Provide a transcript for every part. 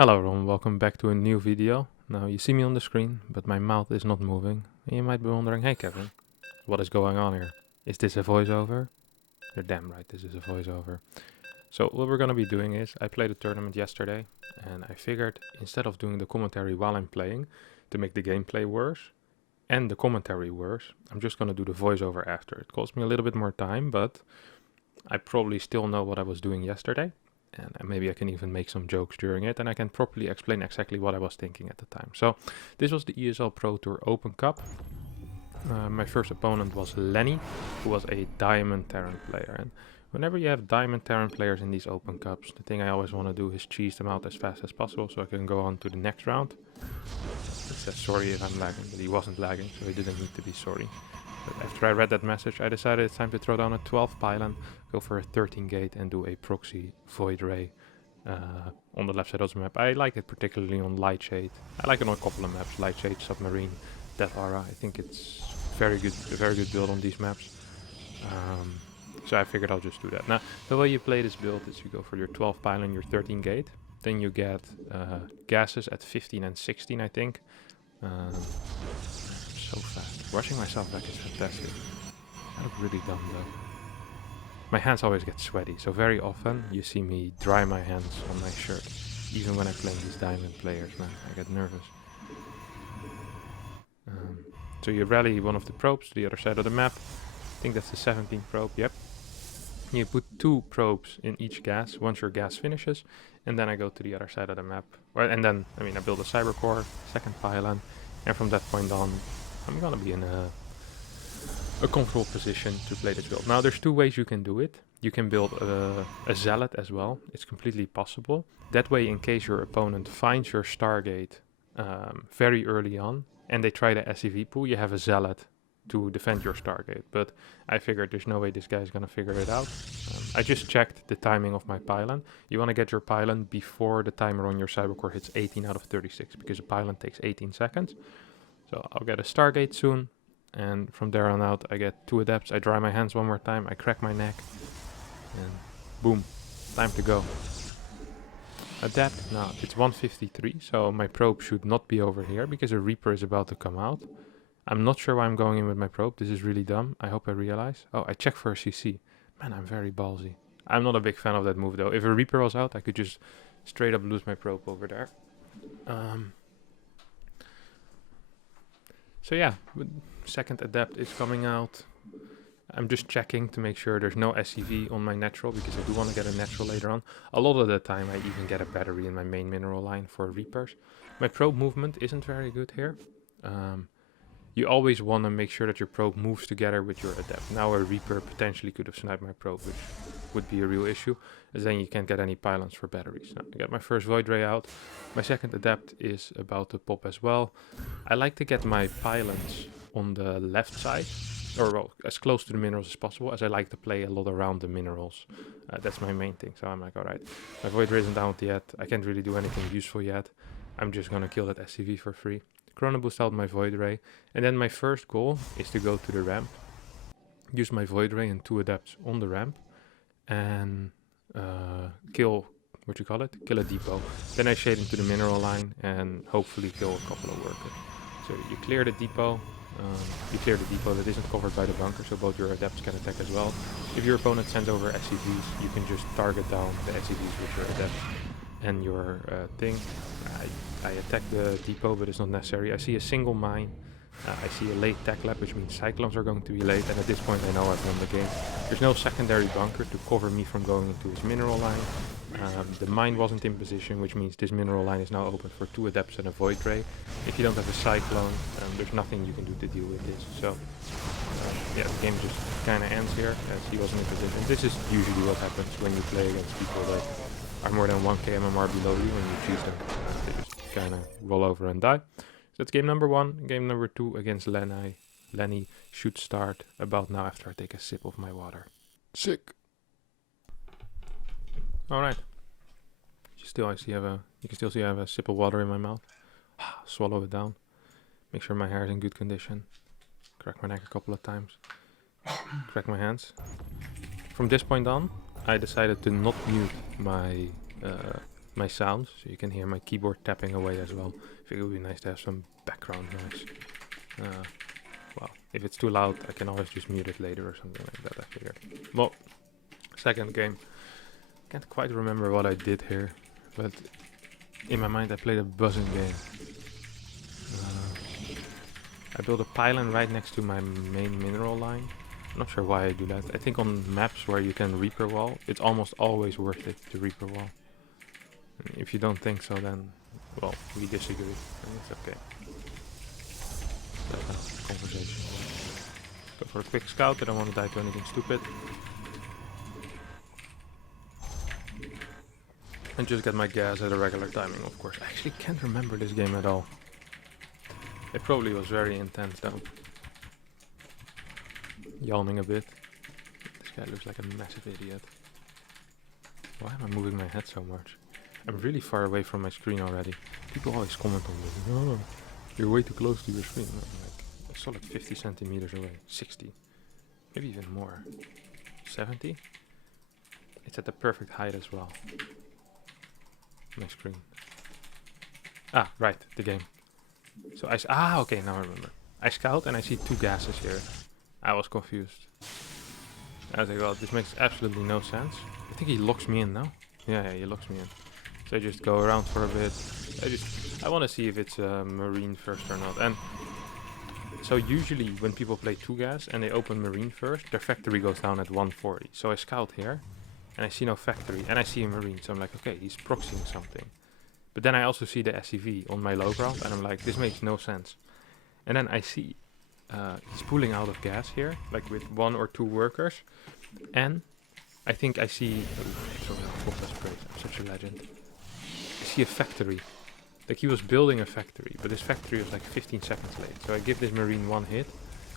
Hello everyone, welcome back to a new video. Now you see me on the screen, but my mouth is not moving. And you might be wondering, hey Kevin, what is going on here? Is this a voiceover? You're damn right, this is a voiceover. So what we're gonna be doing is, I played a tournament yesterday, and I figured instead of doing the commentary while I'm playing, to make the gameplay worse, and the commentary worse, I'm just gonna do the voiceover after. It cost me a little bit more time, but I probably still know what I was doing yesterday. And maybe I can even make some jokes during it, and I can properly explain exactly what I was thinking at the time. So this was the ESL Pro Tour Open Cup. My first opponent was Lenny, who was a Diamond Terran player. And whenever you have Diamond Terran players in these Open Cups, the thing I always want to do is cheese them out as fast as possible so I can go on to the next round. He says sorry if I'm lagging, but he wasn't lagging, so he didn't need to be sorry. But after I read that message, I decided it's time to throw down a 12 pylon, go for a 13 gate and do a proxy void ray on the left side of the map. I like it particularly on Light Shade. I like it on a couple of maps, Light Shade, Submarine, Death Aura. I think it's a very good build on these maps. So I figured I'll just do that. Now, the way you play this build is you go for your 12 pylon, your 13 gate. Then you get gases at 15 and 16, I think. So fast. Rushing myself back is fantastic. I look really dumb though. My hands always get sweaty, so very often you see me dry my hands on my shirt. Even when I play these diamond players, man, I get nervous. So you rally one of the probes to the other side of the map. I think that's the 17th probe, yep. You put 2 probes in each gas once your gas finishes, and then I go to the other side of the map. And then, I build a cyber core, second pylon, and from that point on, I'm gonna be in a comfortable position to play this build. Now, there's 2 ways you can do it. You can build a zealot as well. It's completely possible. That way, in case your opponent finds your Stargate very early on, and they try the SCV pool, you have a zealot to defend your Stargate. But I figured there's no way this guy's gonna figure it out. I just checked the timing of my pylon. You wanna get your pylon before the timer on your cybercore hits 18 out of 36, because a pylon takes 18 seconds. So I'll get a Stargate soon, and from there on out I get 2 adepts, I dry my hands one more time, I crack my neck, and boom, time to go. Adept, now it's 153, so my probe should not be over here, because a Reaper is about to come out. I'm not sure why I'm going in with my probe, this is really dumb, I hope I realize. Oh, I check for a CC. Man, I'm very ballsy. I'm not a big fan of that move though. If a Reaper was out, I could just straight up lose my probe over there. So yeah, second adept is coming out. I'm just checking to make sure there's no SCV on my natural, because I do want to get a natural later on. A lot of the time I even get a battery in my main mineral line for Reapers. My probe movement isn't very good here. You always want to make sure that your probe moves together with your adept. Now a Reaper potentially could have sniped my probe, which would be a real issue, as then you can't get any pylons for batteries. Now, I got my first void ray out. My second adept is about to pop as well. I like to get my pylons on the left side, or well, as close to the minerals as possible, as I like to play a lot around the minerals. That's my main thing. So I'm like, alright, my void ray isn't out yet. I can't really do anything useful yet. I'm just gonna kill that SCV for free. Chrono boost out my void ray, and then my first goal is to go to the ramp, use my void ray and 2 adepts on the ramp, and kill kill a depot. Then I shade into the mineral line and hopefully kill a couple of workers. So you clear the depot, that isn't covered by the bunker, so both your adepts can attack as well. If your opponent sends over SCVs, you can just target down the SCVs with your adept and your thing. I attack the depot, but it's not necessary. I see a single mine. I see a late tech lab, which means Cyclones are going to be late, and at this point I know I've won the game. There's no secondary bunker to cover me from going into his mineral line. The mine wasn't in position, which means this mineral line is now open for 2 adepts and a void ray. If you don't have a Cyclone, there's nothing you can do to deal with this. So yeah, the game just kind of ends here, as he wasn't in position. This is usually what happens when you play against people that are more than 1k MMR below you, and you choose them. They just kind of roll over and die. So that's game number 1. Game number 2 against Lenny. Lenny should start about now after I take a sip of my water. Sick. Alright. You can still see I have a sip of water in my mouth. Swallow it down. Make sure my hair is in good condition. Crack my neck a couple of times. Crack my hands. From this point on, I decided to not mute my my sound, so you can hear my keyboard tapping away as well. I think it would be nice to have some background noise. Well, if it's too loud, I can always just mute it later or something like that, I figured. Well, second game. Can't quite remember what I did here, but in my mind I played a buzzing game. I built a pylon right next to my main mineral line. I'm not sure why I do that. I think on maps where you can Reaper wall, it's almost always worth it to Reaper wall. And if you don't think so, then, well, we disagree. And it's okay. That's a conversation. Go for a quick scout. I don't want to die to anything stupid. And just get my gas at a regular timing, of course. I actually can't remember this game at all. It probably was very intense though. Yawning a bit. This guy looks like a massive idiot. Why am I moving my head so much? I'm really far away from my screen already. People always comment on this. Oh, you're way too close to your screen. No, I'm like a solid 50 centimeters away. 60. Maybe even more. 70? It's at the perfect height as well. My screen. Ah, right, the game. So okay, now I remember. I scout and I see two gases here. I was confused. I was like, well, this makes absolutely no sense. I think he locks me in now. Yeah, he locks me in. So I just go around for a bit. I want to see if it's marine first or not. And so usually when people play two gas and they open marine first, their factory goes down at 140. So I scout here and I see no factory and I see a marine. So I'm like, okay, he's proxying something. But then I also see the SCV on my low ground and I'm like, this makes no sense. And then I see he's pulling out of gas here, like with 1 or 2 workers. And I think I see... sorry, I'm such a legend. I see a factory. Like he was building a factory, but his factory was like 15 seconds late. So I give this marine 1 hit,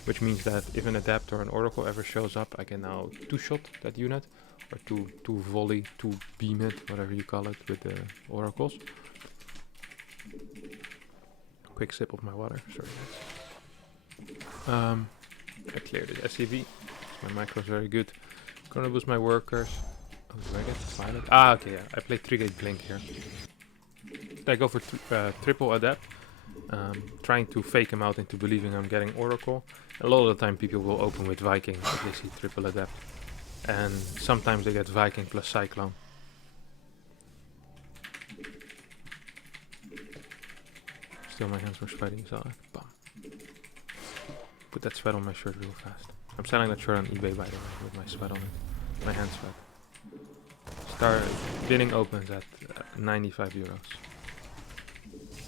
which means that if an adept or an oracle ever shows up, I can now 2-shot that unit. Or 2 volley, 2 beam it, whatever you call it, with the oracles. Quick sip of my water, sorry guys. I cleared the SCV. My micro is very good. Gonna boost my workers. Oh, do I get the pilot? Ah, okay, yeah. I play 3-gate blink here. I go for triple adept. Trying to fake him out into believing I'm getting oracle. A lot of the time people will open with Viking if they see triple adept. And sometimes they get Viking plus Cyclone. Still my hands were sweaty, so bam. Put that sweat on my shirt real fast. I'm selling that shirt on eBay by the way, with my sweat on it. My hand sweat. Bidding opens at 95 euros.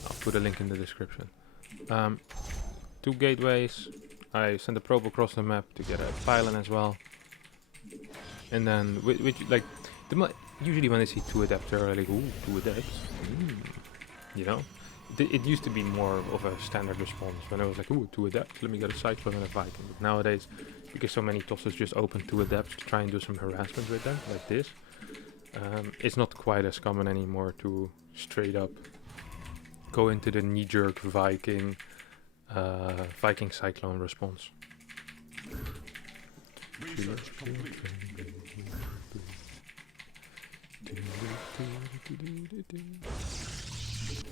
I'll put a link in the description. 2 gateways. I send a probe across the map to get a pylon as well. And then, usually when I see 2 adepts, they're like, ooh, 2 adepts. You know? It used to be more of a standard response when I was like, ooh, 2 adepts, let me get a Cyclone and a Viking. But nowadays, because so many tosses just open 2 adepts to try and do some harassment with them, like this, it's not quite as common anymore to straight up go into the knee-jerk Viking Cyclone response.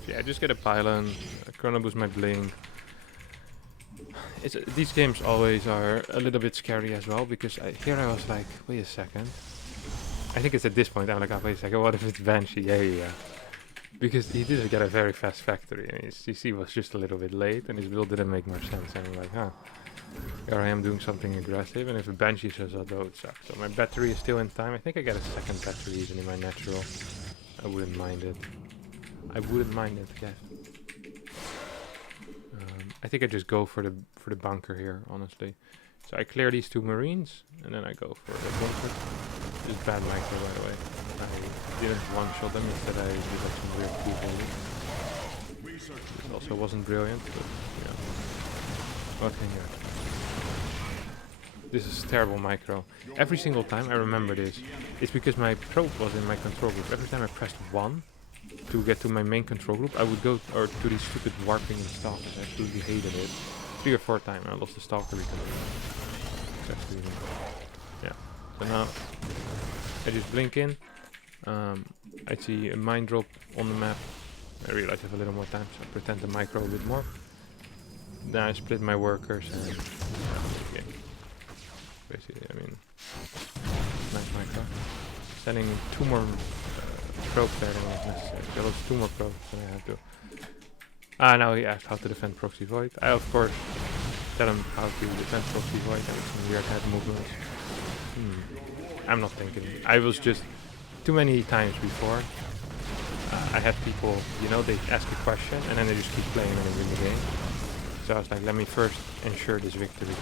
Yeah, just get a pylon, chrono boost my blink. These games always are a little bit scary as well, because here I was like, wait a second. I think it's at this point I'm like, oh, wait a second, what if it's Banshee? Yeah. Because he did get a very fast factory, and his CC was just a little bit late, and his build didn't make more sense, and I'm like, huh. Here I am doing something aggressive, and if a Banshee shows up, though, it sucks. So my battery is still in time. I think I get a second battery even in my natural. I wouldn't mind it. Yeah. I think I just go for the bunker here, honestly. So I clear these 2 marines, and then I go for the bunker. Just bad micro, by the way. I didn't one-shot them, instead I did like some weird 2 volleys. It also wasn't brilliant, but yeah. What can you do? This is terrible micro. Every single time I remember this, it's because my probe was in my control group. Every time I pressed 1 to get to my main control group, I would go to these stupid warping and stalkers. I absolutely hated it. 3 or 4 times I lost the stalker because of it. Yeah. So now I just blink in. I see a mine drop on the map. I realize I have a little more time, so I pretend to micro a bit more. Then I split my workers and okay. Basically, I mean, nice micro. Sending 2 more probes there than was necessary. There was 2 more probes than I had to. Now he asked how to defend proxy void. I of course tell him how to defend proxy void and some weird head movements. I'm not thinking. I was just too many times before. I had people, you know, they ask a question and then they just keep playing and they win the game. So I was like, let me first ensure this victory.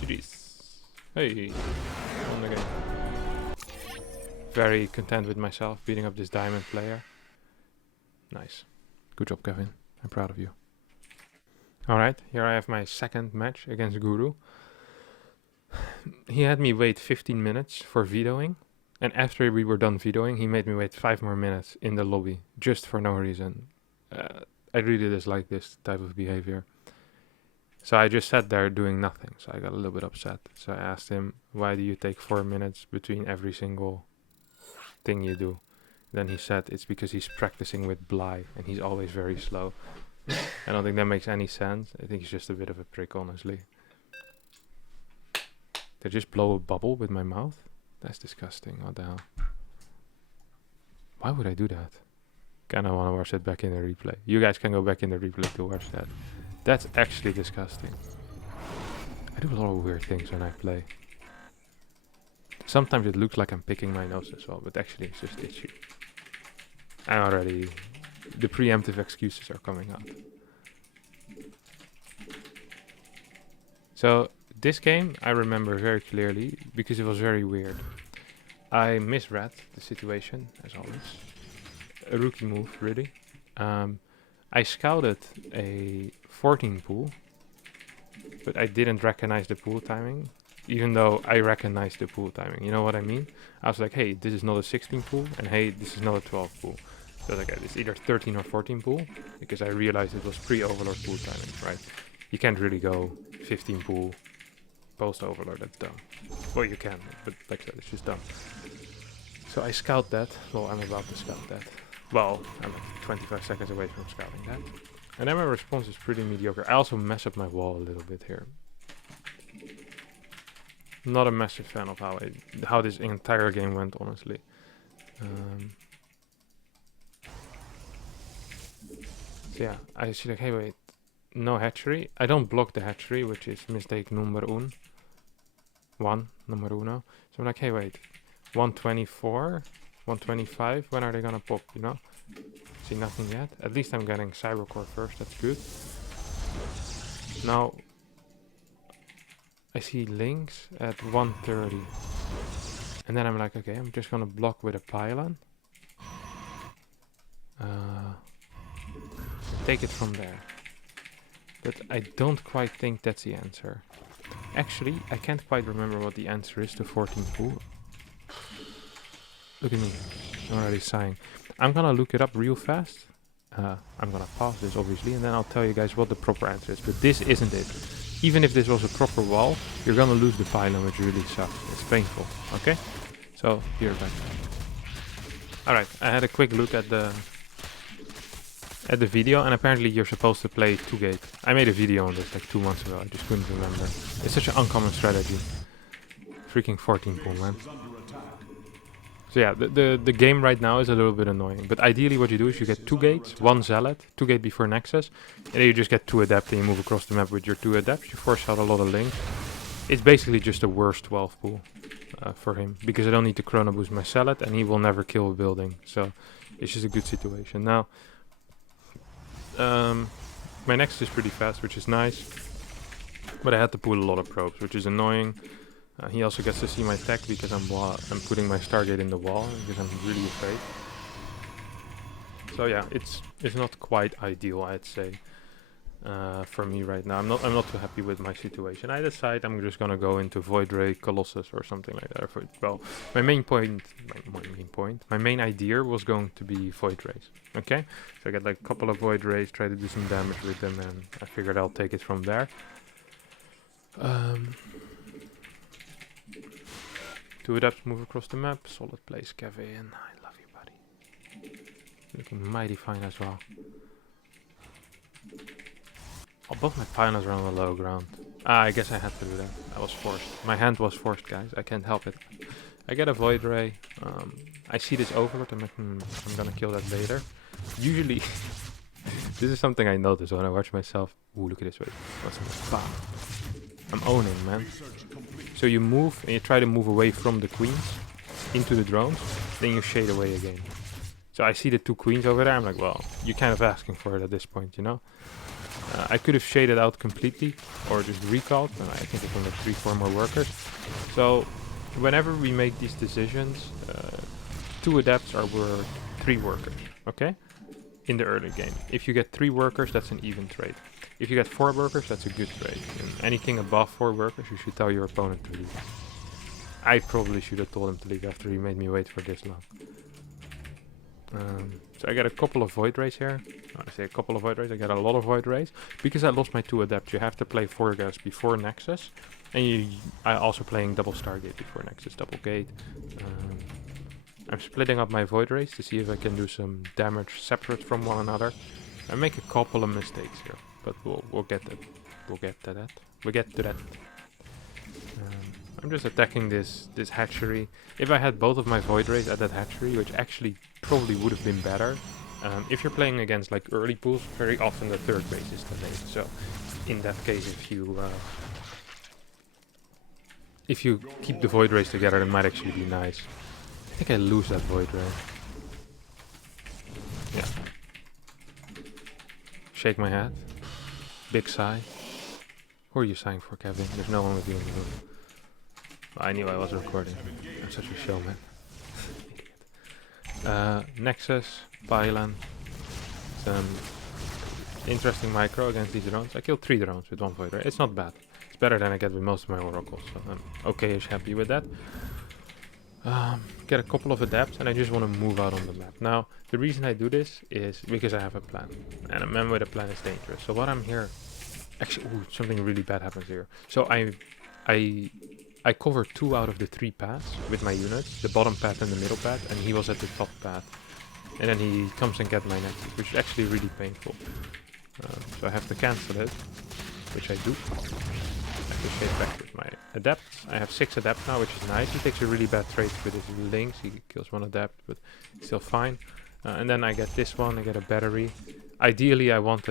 GG's. Hey, won the game. Very content with myself beating up this diamond player. Nice. Good job, Kevin. I'm proud of you. Alright, here I have my second match against Guru. He had me wait 15 minutes for vetoing. And after we were done vetoing, he made me wait 5 more minutes in the lobby. Just for no reason. I really dislike this type of behavior. So I just sat there doing nothing. So I got a little bit upset. So I asked him, why do you take 4 minutes between every single thing you do? Then he said it's because he's practicing with Bly and he's always very slow. I don't think that makes any sense. I think he's just a bit of a prick, honestly. Did I just blow a bubble with my mouth? That's disgusting. What the hell? Why would I do that? Kinda wanna watch that back in the replay. You guys can go back in the replay to watch that. That's actually disgusting. I do a lot of weird things when I play. Sometimes it looks like I'm picking my nose as well, but actually it's just itchy. I'm already... The preemptive excuses are coming out. So, this game I remember very clearly because it was very weird. I misread the situation, as always. A rookie move, really. I scouted a 14 pool, but I didn't recognize the pool timing, even though I recognized the pool timing. You know what I mean? I was like, hey, this is not a 16 pool, and hey, this is not a 12 pool. So like, it's either 13 or 14 pool, because I realized it was pre-overlord pool timing, right? You can't really go 15 pool post-overlord, that's dumb. Well, you can, but like I said, it's just dumb. So I scout that. Well, I'm about to scout that. Well, I'm like 25 seconds away from scouting that. And then my response is pretty mediocre. I also mess up my wall a little bit here. Not a massive fan of how this entire game went, honestly. So yeah, I see like, hey wait, no hatchery. I don't block the hatchery, which is mistake number number uno. So I'm like, hey wait, 124, 125, when are they gonna pop, you know? See nothing yet. At least I'm getting Cybercore first, that's good. Now, I see links at 130. And then I'm like, okay, I'm just gonna block with a pylon. Take it from there. But I don't quite think that's the answer. Actually, I can't quite remember what the answer is to 14 pool. Look at me, I'm already sighing. I'm gonna look it up real fast. I'm gonna pause this obviously, and then I'll tell you guys what the proper answer is. But this isn't it. Even if this was a proper wall, you're gonna lose the pylon, which really sucks. It's painful, okay? So, here back. Alright, I had a quick look at the video, and apparently you're supposed to play 2-gate. I made a video on this like 2 months ago, I just couldn't remember. It's such an uncommon strategy. Freaking 14 pool, man. So yeah, the game right now is a little bit annoying. But ideally what you do is you get 2 gates, 1 zealot, 2 gate before nexus, and then you just get 2 adept and you move across the map with your 2 adepts. You force out a lot of link. It's basically just a worse 12 pool for him, because I don't need to chrono boost my zealot and he will never kill a building. So it's just a good situation. Now, my nexus is pretty fast, which is nice, but I had to pull a lot of probes, which is annoying. He also gets to see my tech because I'm putting my Stargate in the wall because I'm really afraid. So yeah, it's not quite ideal, I'd say, for me right now. I'm not too happy with my situation. I decide I'm just gonna go into Void Ray, Colossus, or something like that. Well, my main idea was going to be Void Rays. Okay, so I get like a couple of Void Rays, try to do some damage with them, and I figured I'll take it from there. Two adapts move across the map. Solid place, Kevin. I love you, buddy. Looking mighty fine as well. Oh, both my pylons are on the low ground. I guess I had to do that. I was forced. My hand was forced, guys. I can't help it. I get a Void Ray. I see this Overlord. I'm like, I'm gonna kill that later. Usually, this is something I notice when I watch myself. Ooh, look at this. Wait, what's this? Bah. I'm owning, man. So you move, and you try to move away from the queens into the drones. Then you shade away again. So I see the two queens over there. I'm like, well, you're kind of asking for it at this point, you know? I could have shaded out completely, or just recalled. I think I can get 3-4 more workers. So whenever we make these decisions, 2 adepts are worth 3 workers, okay? In the early game. If you get 3 workers, that's an even trade. If you get 4 workers, that's a good trade. And anything above 4 workers, you should tell your opponent to leave. I probably should have told him to leave after he made me wait for this long. So I get a couple of Void Rays here. I say a couple of Void Rays, I get a lot of Void Rays. Because I lost my 2 adepts, you have to play 4 guys before Nexus. And I also playing double Stargate before Nexus, double Gate. I'm splitting up my Void Rays to see if I can do some damage separate from one another. I make a couple of mistakes here, but we'll get that. We'll get to that. We'll get to that. I'm just attacking this hatchery. If I had both of my Void Rays at that hatchery, which actually probably would have been better. If you're playing against like early pools, very often the third base is delayed. So in that case, if you keep the Void Rays together, it might actually be nice. I think I lose that Void Ray. Yeah. Shake my head. Big sigh. Who are you sighing for, Kevin? There's no one with you in the room. I knew I was recording. I'm such a showman. Nexus, Pylon. Some interesting micro against these drones. I killed 3 drones with 1 Void Ray. It's not bad. It's better than I get with most of my oracles. So I'm okay-ish happy with that. Get a couple of adapts and I just want to move out on the map. Now, the reason I do this is because I have a plan. And a man with a plan is dangerous. So what I'm here... Actually, ooh, something really bad happens here. So I covered 2 out of the 3 paths with my units. The bottom path and the middle path. And he was at the top path. And then he comes and gets my nexus, which is actually really painful. So I have to cancel it, which I do. I have to shade back with my adepts. I have 6 adepts now, which is nice. He takes a really bad trade with his links. He kills 1 adept, but still fine. And then I get this one, I get a battery. Ideally,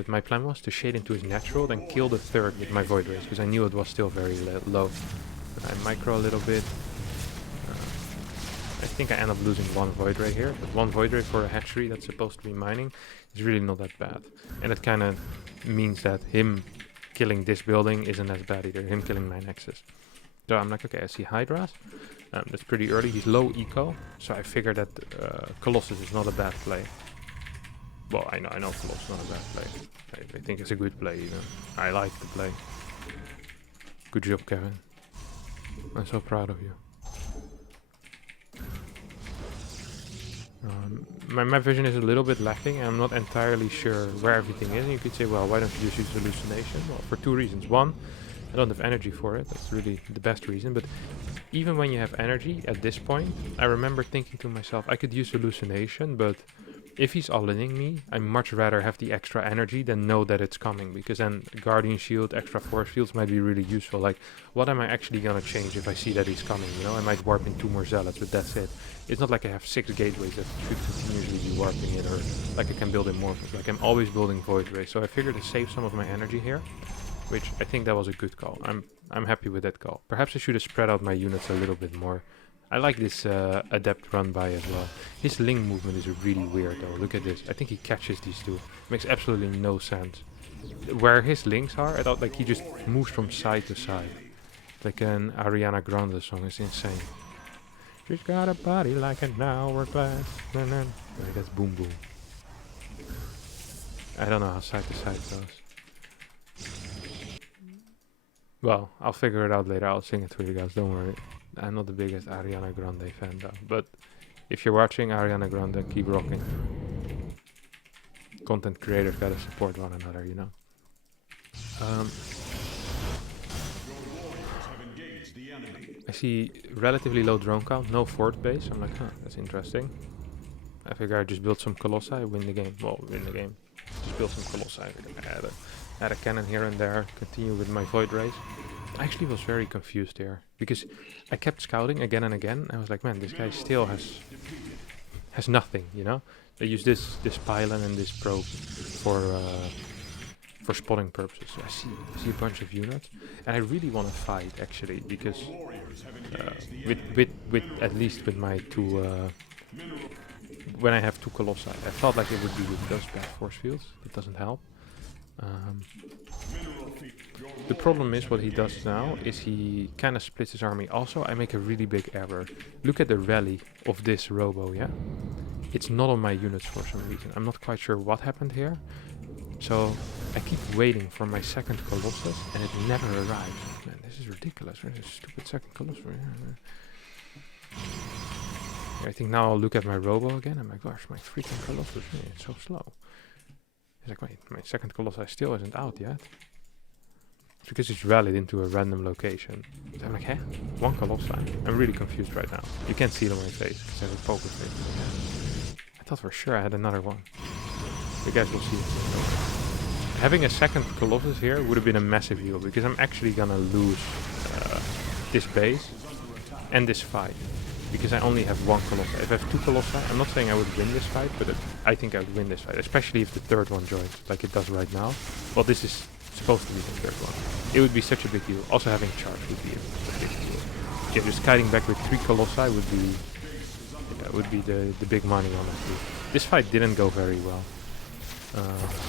my plan was to shade into his natural, then kill the 3rd with my Void Rays, because I knew it was still very low. But I micro a little bit. I think I end up losing 1 Void Ray here, but 1 Void Ray for a hatchery that's supposed to be mining is really not that bad. And it kind of means that him killing this building isn't as bad either, him killing my nexus. So I'm like, okay, I see Hydras. That's pretty early. He's low eco, so I figured that Colossus is not a bad play. Well, I know Colossus is not a bad play. I think it's a good play even. I like the play. Good job, Kevin. I'm so proud of you. My map vision is a little bit lacking. I'm not entirely sure where everything is. And you could say, well, why don't you just use hallucination? Well, for 2 reasons. 1, I don't have energy for it. That's really the best reason. But even when you have energy at this point, I remember thinking to myself, I could use hallucination, but if he's all-inning me, I'd much rather have the extra energy than know that it's coming, because then Guardian Shield, extra force fields might be really useful. Like, what am I actually gonna change if I see that he's coming, you know? I might warp in 2 more Zealots, but that's it. It's not like I have 6 gateways that should continuously be warping in, or like I can build in more. Like, I'm always building Void Rays, so I figured to save some of my energy here, which I think that was a good call. I'm happy with that call. Perhaps I should have spread out my units a little bit more. I like this adept run by as well. His link movement is really weird though. Look at this. I think he catches these 2. Makes absolutely no sense. Where his links are, I thought like he just moves from side to side. Like an Ariana Grande song. It's insane. She's got a body like an hourglass. Like that's boom boom. I don't know how side to side goes. Well, I'll figure it out later. I'll sing it for you guys. Don't worry. I'm not the biggest Ariana Grande fan though, but if you're watching Ariana Grande, keep rocking. Content creators gotta support one another, you know. I see relatively low drone count, no fort base. I'm like, huh, that's interesting. I figure I just build some colossi, win the game. Well, win the game. Just build some colossi. Add a cannon here and there. Continue with my void race. I actually was very confused here because I kept scouting again and again. I was like, man, this guy still has nothing, you know. They use this pylon and this probe for spotting purposes. So I see a bunch of units, and I really want to fight actually because with at least with my two when I have two colossi, I felt like it would be with those bad force fields. It doesn't help. The problem is what he does now is he kind of splits his army. Also, I make a really big error. Look at the rally of this robo, yeah? It's not on my units for some reason. I'm not quite sure what happened here. So I keep waiting for my second colossus and it never arrives. Man, this is ridiculous. Where's this stupid second colossus? I think now I'll look at my robo again. I'm like, gosh, my freaking colossus, it's so slow. It's like, wait, my second colossus still isn't out yet. It's because it's rallied into a random location. So I'm like, hey, one colossi. I'm really confused right now. You can't see it on my face because I have a poker face. I thought for sure I had another one. You guys will see. Having a second colossus here would have been a massive heal because I'm actually gonna lose this base and this fight. Because I only have one colossi. If I have two colossi, I'm not saying I would win this fight, but I think I would win this fight. Especially if the third one joins, like it does right now. Well, this is supposed to be the third one. It would be such a big deal. Also having charge would be a big deal. Yeah, just kiting back with 3 colossi would be the big money, honestly. This fight didn't go very well.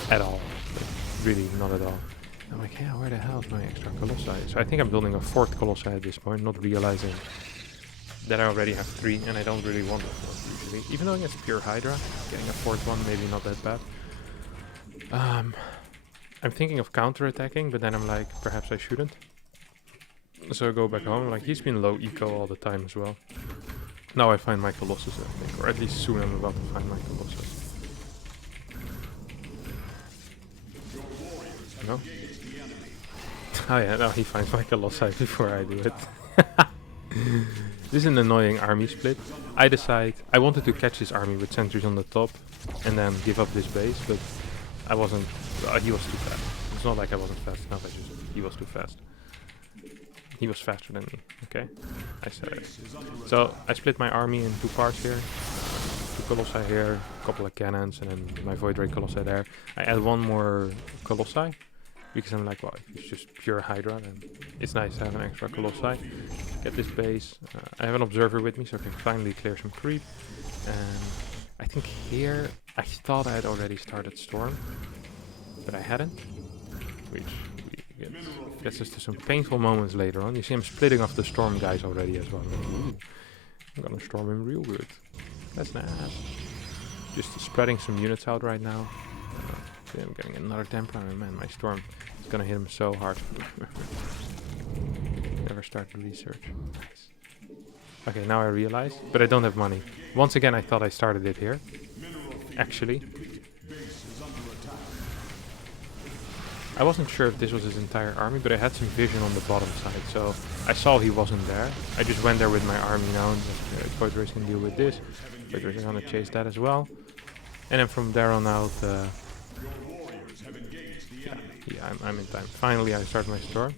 At all. Like, really, not at all. I'm like, yeah, where the hell is my extra colossi? So I think I'm building a 4th colossi at this point, not realizing that I already have 3 and I don't really want a 4th usually. Even though it's pure Hydra, getting a 4th one maybe not that bad. I'm thinking of counter-attacking, but then I'm like, perhaps I shouldn't. So I go back home, like he's been low eco all the time as well. Now I find my colossus, I think, or at least soon I'm about to find my colossus. No? Oh yeah, no, he finds my colossi before I do it. This is an annoying army split. I decide I wanted to catch this army with sentries on the top and then give up this base, but I wasn't. He was too fast. It's not like I wasn't fast enough. He was too fast. He was faster than me. Okay, I said it. So I split my army in 2 parts here. 2 colossi here, a couple of cannons, and then my void ray colossi there. I add 1 more colossi because I'm like, well, if it's just pure Hydra, then it's nice to have an extra colossi. Get this base. I have an observer with me, so I can finally clear some creep. And I think here, I thought I had already started storm, but I hadn't, which gets us to some painful moments later on. You see I'm splitting off the storm guys already as well. Ooh, I'm gonna storm him real good. That's nice. Just spreading some units out right now. Okay, I'm getting another temper. Oh, man, my storm is gonna hit him so hard. Never start the research. Nice. Okay, now I realize, but I don't have money. Once again, I thought I started it here. Actually, I wasn't sure if this was his entire army, but I had some vision on the bottom side, so I saw he wasn't there. I just went there with my army now, and Void Race can deal with this. Void Race is gonna chase that as well. And then from there on out, yeah, I'm in time. Finally, I start my storm.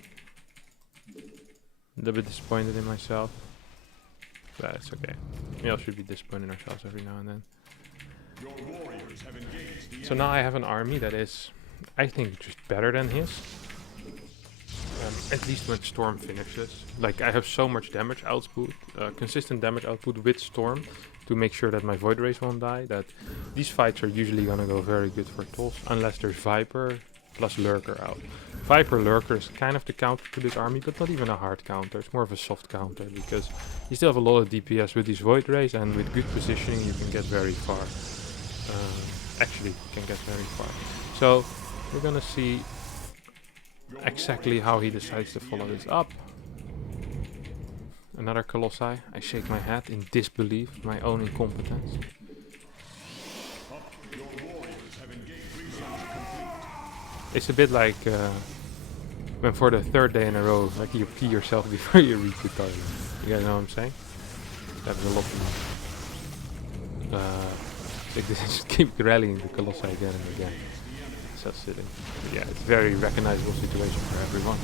A little bit disappointed in myself, but it's okay. We all should be disappointed in ourselves every now and then. So now I have an army that is, I think, just better than his. At least when Storm finishes. Like, I have so much damage output, consistent damage output with Storm, to make sure that my Void Race won't die, that these fights are usually gonna go very good for Tolls, unless there's Viper plus Lurker out. Viper Lurker is kind of the counter to this army, but not even a hard counter. It's more of a soft counter, because you still have a lot of DPS with these Void Rays, and with good positioning you can get very far. Actually, can get very far. So, we're gonna see exactly how he decides to follow this up. Another Colossi. I shake my head in disbelief, my own incompetence. It's a bit like when for the third day in a row, like you pee yourself before you reach the toilet. You guys know what I'm saying? That's a lot of like they just keep rallying the Colossi again and again. So silly. But yeah, it's a very recognizable situation for everyone.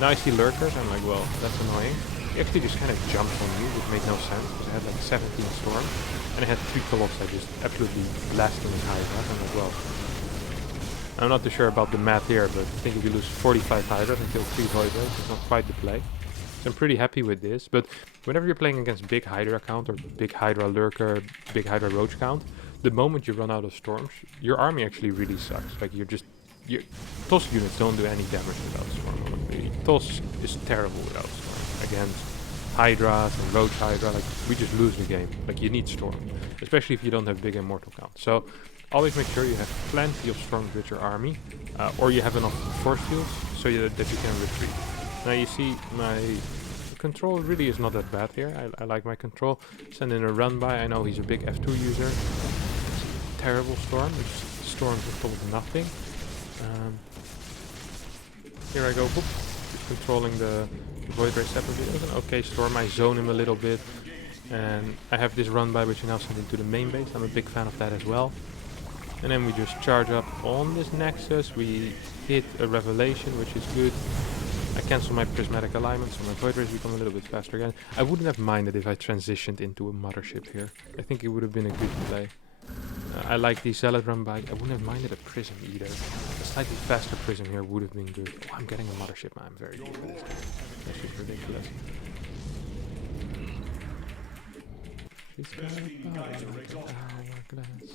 Now I see lurkers, I'm like, well, that's annoying. He actually just kind of jumped on me, which made no sense, because I had like 17 storm, and I had 3 Colossi just absolutely blasting his Hydra. I'm like, well, I'm not too sure about the math here, but I think if you lose 45 Hydras and kill 3 Voidras, it's not quite the play. So I'm pretty happy with this, but whenever you're playing against big Hydra count, or big Hydra lurker, big Hydra roach count, the moment you run out of storms, your army actually really sucks. Like your toss units don't do any damage without storm. Honestly. Toss is terrible without storm. Against Hydras and roach Hydra, like we just lose the game. Like you need storm, especially if you don't have big immortal count. So always make sure you have plenty of storms with your army, or you have enough force fields so that you can retreat. Now you see my control really is not that bad here. I like my control. Send in a run by. I know he's a big F2 user. Terrible storm, which storms are full of nothing. Here I go, boop. Just controlling the Void Ray separately. Okay, storm, I zone him a little bit. And I have this run by which I now send into the main base. I'm a big fan of that as well. And then we just charge up on this Nexus. We hit a Revelation, which is good. I cancel my prismatic alignment, so my Void Rays become a little bit faster again. I wouldn't have minded if I transitioned into a Mothership here. I think it would have been a good play. I like the Zealot run by. I wouldn't have minded a Prism either. A slightly faster Prism here would have been good. Oh, I'm getting a Mothership. I'm very good with this. That's just ridiculous. She's got a power like an hourglass.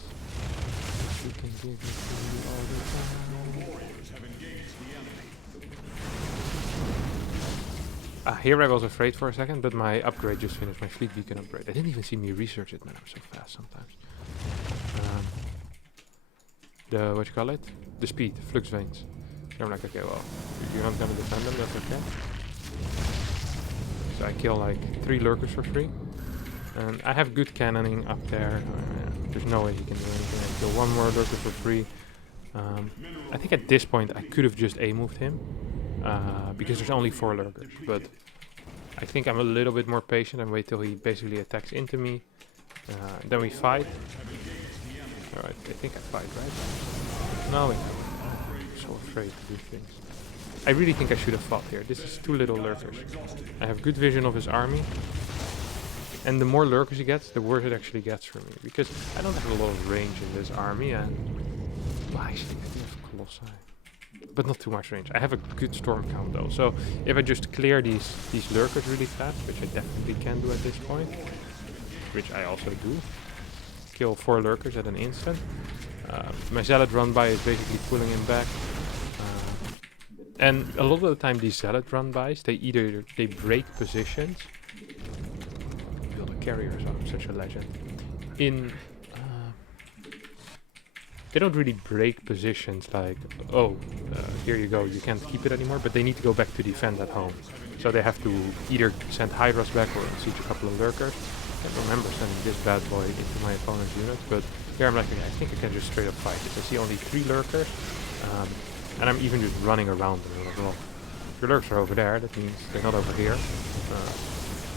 She can give it to you all the time. Here I was afraid for a second, but my upgrade just finished. My fleet beacon upgrade. They didn't even see me research it, man. I'm so fast sometimes. What you call it? The speed, flux veins. I'm like, okay, well, you're not gonna defend them, that's okay. So I kill like 3 lurkers for free. And I have good cannoning up there. There's no way he can do anything. I kill 1 more lurker for free. I think at this point I could have just A-moved him. Because there's only 4 lurkers. But I think I'm a little bit more patient and wait till he basically attacks into me. Then we fight. Alright, I think I fight, right? No, wait. I'm so afraid to do things. I really think I should have fought here. This is 2 little lurkers. I have good vision of his army. And the more lurkers he gets, the worse it actually gets for me. Because I don't have a lot of range in this army. And well, actually, I do have Colossi. But not too much range. I have a good storm count though. So if I just clear these lurkers really fast, which I definitely can do at this point, which I also do, kill 4 lurkers at an instant. My Zealot run by is basically pulling him back. And a lot of the time these Zealot run bys, they break positions. Build a carrier, so I'm such a legend. They don't really break positions like, oh, here you go, you can't keep it anymore, but they need to go back to defend at home. So they have to either send Hydras back or siege a couple of lurkers. I can't remember sending this bad boy into my opponent's unit, but here I'm like, I think I can just straight up fight this. I see only 3 lurkers, and I'm even just running around them. I'm like, well, your lurkers are over there, that means they're not over here.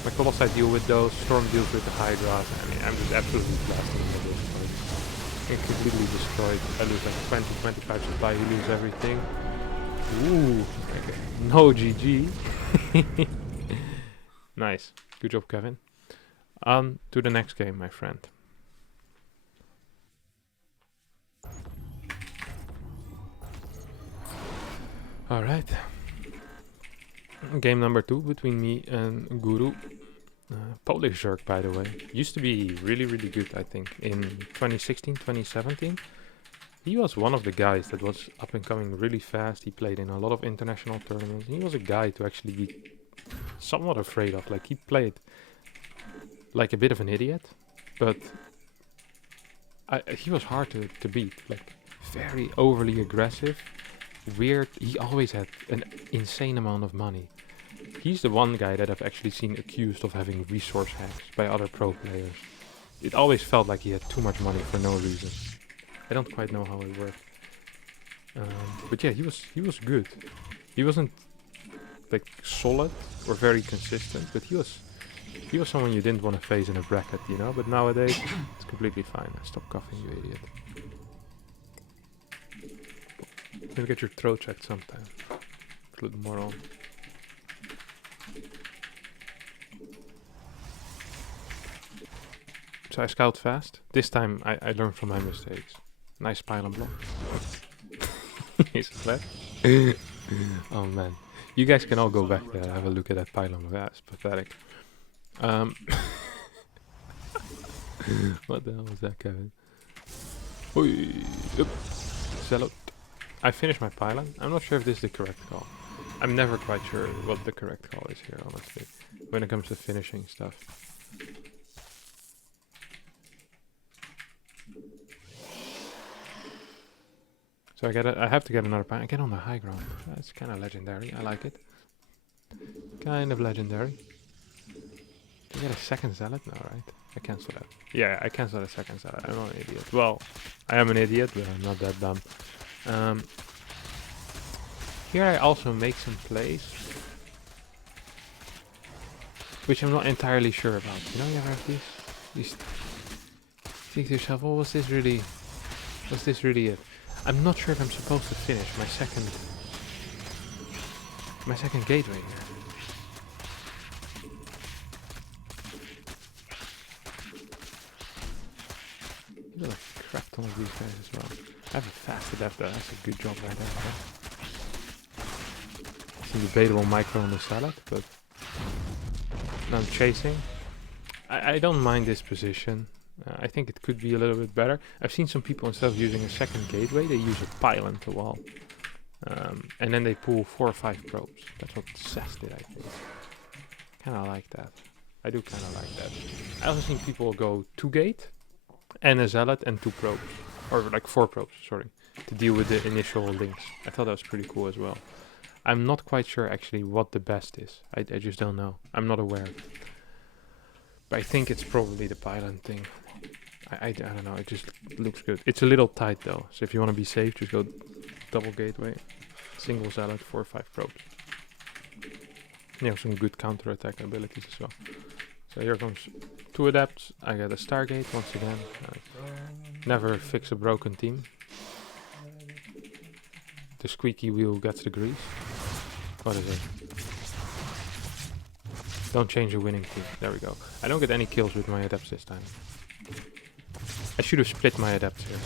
My Colossi deal with those, Storm deals with the Hydras. I mean, I'm just absolutely blasting them at this point. I'm completely destroyed. I lose like 20-25 supply, he loses everything. Ooh, okay. No GG. Nice. Good job, Kevin. On to the next game, my friend. Alright. Game number 2 between me and Guru. Polish Zerg, by the way. Used to be really, really good, I think. In 2016, 2017. He was one of the guys that was up and coming really fast. He played in a lot of international tournaments. He was a guy to actually be somewhat afraid of. Like, he played like a bit of an idiot, but he was hard to beat. Like, very overly aggressive, weird. He always had an insane amount of money. He's the one guy that I've actually seen accused of having resource hacks by other pro players. It always felt like he had too much money for no reason. I don't quite know how it worked. But yeah, he was good. He wasn't like solid or very consistent, but he was someone you didn't want to face in a bracket, you know. But nowadays it's completely fine. Stop coughing, you idiot. Maybe get your throat checked sometime. Put a little more on. So I scout fast. This time I learned from my mistakes. Nice pylon block. He's flat. Oh man. You guys can all go back there and have a look at that pylon. That's pathetic. What the hell was that, Kevin? Oi, up. Zello. I finished my pylon. I'm not sure if this is the correct call. I'm never quite sure what the correct call is here, honestly, when it comes to finishing stuff. So I have to get another pylon. I get on the high ground. That's kind of legendary. I like it. Kind of legendary. Do I get a second zealot? No, right? I cancel that. Yeah, I cancel the second zealot. I'm not an idiot. Well, I am an idiot, but I'm not that dumb. Here I also make some plays, which I'm not entirely sure about. You know, you ever have these think to yourself, oh, was this really it? I'm not sure if I'm supposed to finish my second gateway here. You got a crap ton of these guys as well. I have a fast adept though. That's a good job right there. Huh? Some debatable micro on the salad, but now I'm chasing. I don't mind this position. I think it could be a little bit better. I've seen some people, instead of using a second gateway, they use a pylon to wall. And then they pull 4 or 5 probes. That's what Seth did, I think. Kinda like that. I do kinda like that. I also seen people go 2 gate and a zealot and 2 probes. Or like 4 probes, sorry. To deal with the initial links. I thought that was pretty cool as well. I'm not quite sure actually what the best is. I just don't know. I'm not aware. But I think it's probably the pylon thing. I don't know, it just looks good. It's a little tight though, so if you want to be safe, just go double gateway, single zealot, 4 or 5 probes. You have some good counter attack abilities as well. So here comes 2 adepts. I get a Stargate once again. Never fix a broken team. The squeaky wheel gets the grease. What is it? Don't change a winning team. There we go. I don't get any kills with my adepts this time. I should have split my adepts here.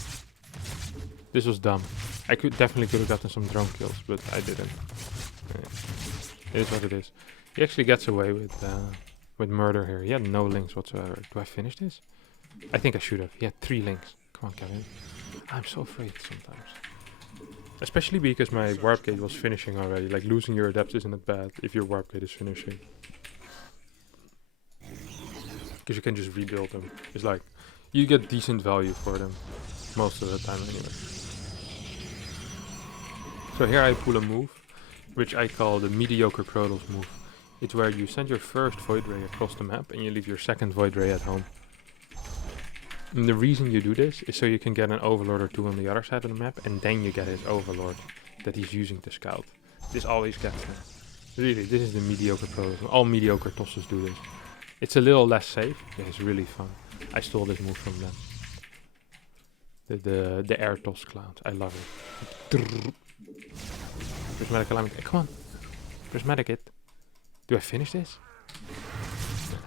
This was dumb. I definitely could have gotten some drone kills, but I didn't. It is what it is. He actually gets away with murder here. He had no links whatsoever. Do I finish this? I think I should have. He had 3 links. Come on, Kevin. I'm so afraid sometimes. Especially because my warp gate was finishing already. Like, losing your adepts isn't that bad if your warp gate is finishing. Because you can just rebuild them. It's like, you get decent value for them. Most of the time anyway. So here I pull a move, which I call the mediocre Protoss move. It's where you send your first Void Ray across the map and you leave your second Void Ray at home. And the reason you do this is so you can get an Overlord or 2 on the other side of the map, and then you get his Overlord that he's using to scout. This always gets him. Really, this is the mediocre Protoss. All mediocre tosses do this. It's a little less safe, but it's really fun. I stole this move from them. The air toss clowns. I love it. Prismatic alignment. Come on. Prismatic it. Do I finish this?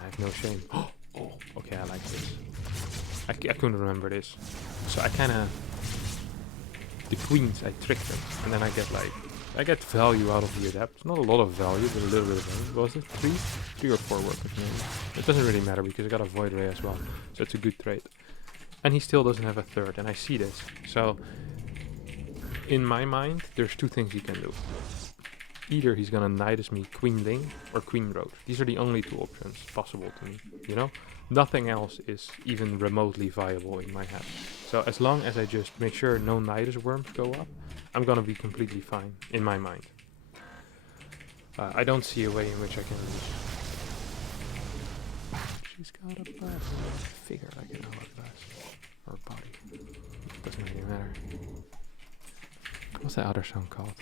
I have no shame. Oh, okay, I like this. I couldn't remember this. So I kinda... The queens, I trick them. And then I get value out of the adept. Not a lot of value, but a little bit of value. What was it? 3 or 4 workers maybe. It doesn't really matter because I got a Void Ray as well. So it's a good trade. And he still doesn't have a third, and I see this. So, in my mind, there's 2 things he can do. Either he's gonna Nidus me Queen Ling or Queen Road. These are the only 2 options possible to me, you know? Nothing else is even remotely viable in my head. So as long as I just make sure no Nidus worms go up, I'm gonna be completely fine, in my mind. I don't see a way in which I can lose. She's got a figure like an hourglass. Or body. Doesn't really matter. What's the other song called?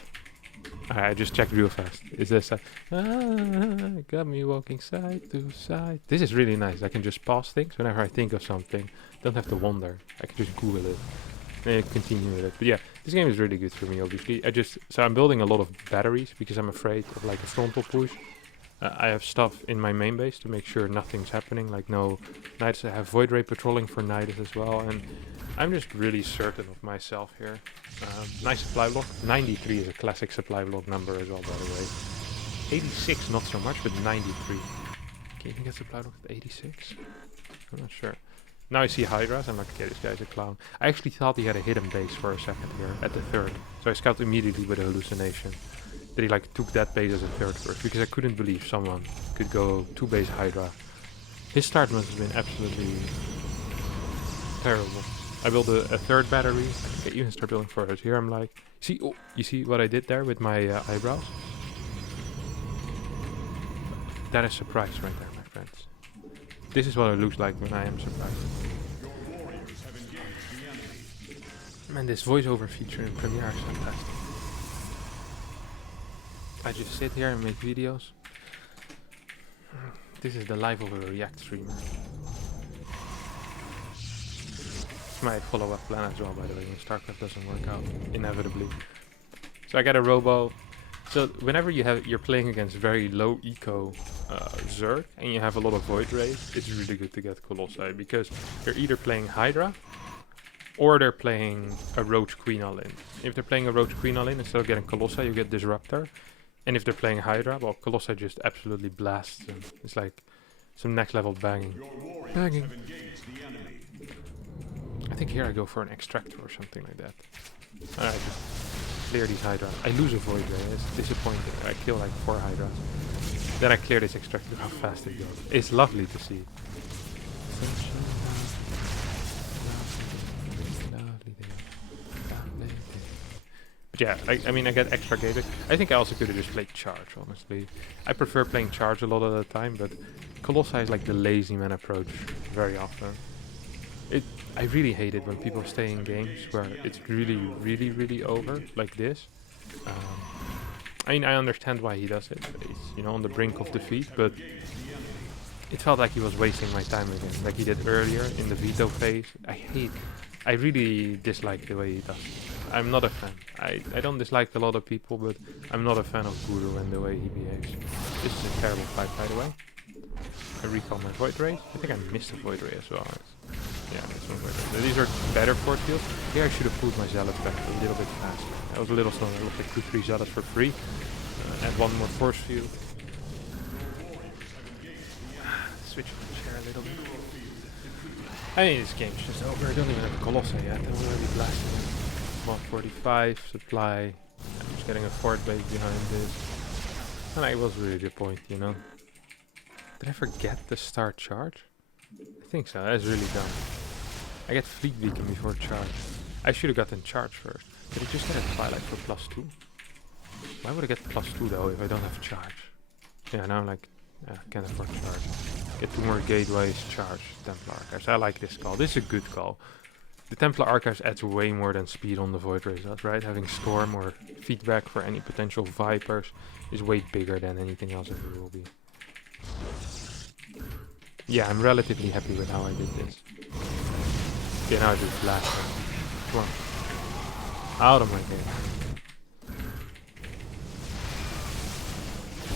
Alright, I just checked real fast. Is this got me walking side to side. This is really nice. I can just pause things whenever I think of something. Don't have to wonder. I can just Google it and continue with it. But yeah, this game is really good for me, obviously. So I'm building a lot of batteries because I'm afraid of like a frontal push. I have stuff in my main base to make sure nothing's happening, like no Nidus. I have Void Ray patrolling for Nidus as well, and I'm just really certain of myself here. Nice supply block. 93 is a classic supply block number as well, by the way. 86 not so much, but 93. Can you even get supply block at 86? I'm not sure. Now I see Hydras, I'm like, okay, this guy's a clown. I actually thought he had a hidden base for a second here, at the third. So I scout immediately with a hallucination. That he like took that base as a third first, because I couldn't believe someone could go 2 base Hydra. His start must have been absolutely terrible. I built a third battery. I think I even start building 4 here. I'm like, see, oh, you see what I did there with my eyebrows? That is surprise right there, my friends. This is what it looks like when I am surprised. Man, this voiceover feature in Premiere is fantastic. I just sit here and make videos. This is the life of a React streamer. It's my follow-up plan as well, by the way, when StarCraft doesn't work out, inevitably. So I get a robo. So whenever you're playing against very low eco Zerg and you have a lot of Void Rays, it's really good to get Colossi, because they're either playing Hydra or they're playing a Roach Queen all-in. If they're playing a Roach Queen all-in, instead of getting Colossi, you get Disruptor. And if they're playing Hydra, well, Colossi just absolutely blasts them. It's like some next level banging. Banging. I think here I go for an Extractor or something like that. Alright, just clear these Hydra. I lose a Void Ray, it's disappointing. I kill like 4 Hydras. Then I clear this Extractor, how fast it goes. It's lovely to see. But yeah, I mean, I get extra gated. I think I also could have just played Charge, honestly. I prefer playing Charge a lot of the time, but Colossi is like the lazy man approach very often. I really hate it when people stay in games where it's really over, like this. I mean, I understand why he does it. He's, you know, on the brink of defeat, but it felt like he was wasting my time again, like he did earlier in the veto phase. I really dislike the way he does it. I'm not a fan. I don't dislike a lot of people, but I'm not a fan of Guru and the way he behaves. This is a terrible fight, by the way. I recall my Void Ray. I think I missed a Void Ray as well. Yeah, that's one Void Ray. These are better force fields. Here I should have pulled my Zealots back a little bit faster. I was a little slow. I looked like 2-3 Zealots for free. And one more force field. Switch my chair a little bit. I mean, this game's just over. I don't even have a Colossi yet. I'm already blasting it. 145 supply. I'm just getting a fort base behind this. And I was really disappointed, you know. Did I forget the start charge? I think so. That's really dumb. I get fleet beacon before charge. I should have gotten charge first. Did I just get a Twilight for +2? Why would I get +2 though if I don't have charge? Yeah, now I'm like, can't afford charge. Get 2 more gateways, charge, Templar Archives. I like this call. This is a good call. The Templar Archives adds way more than speed on the Void Rays does, right? Having Storm or feedback for any potential Vipers is way bigger than anything else ever will be. Yeah, I'm relatively happy with how I did this. Okay, now I just blast them. Come on. Out of my game.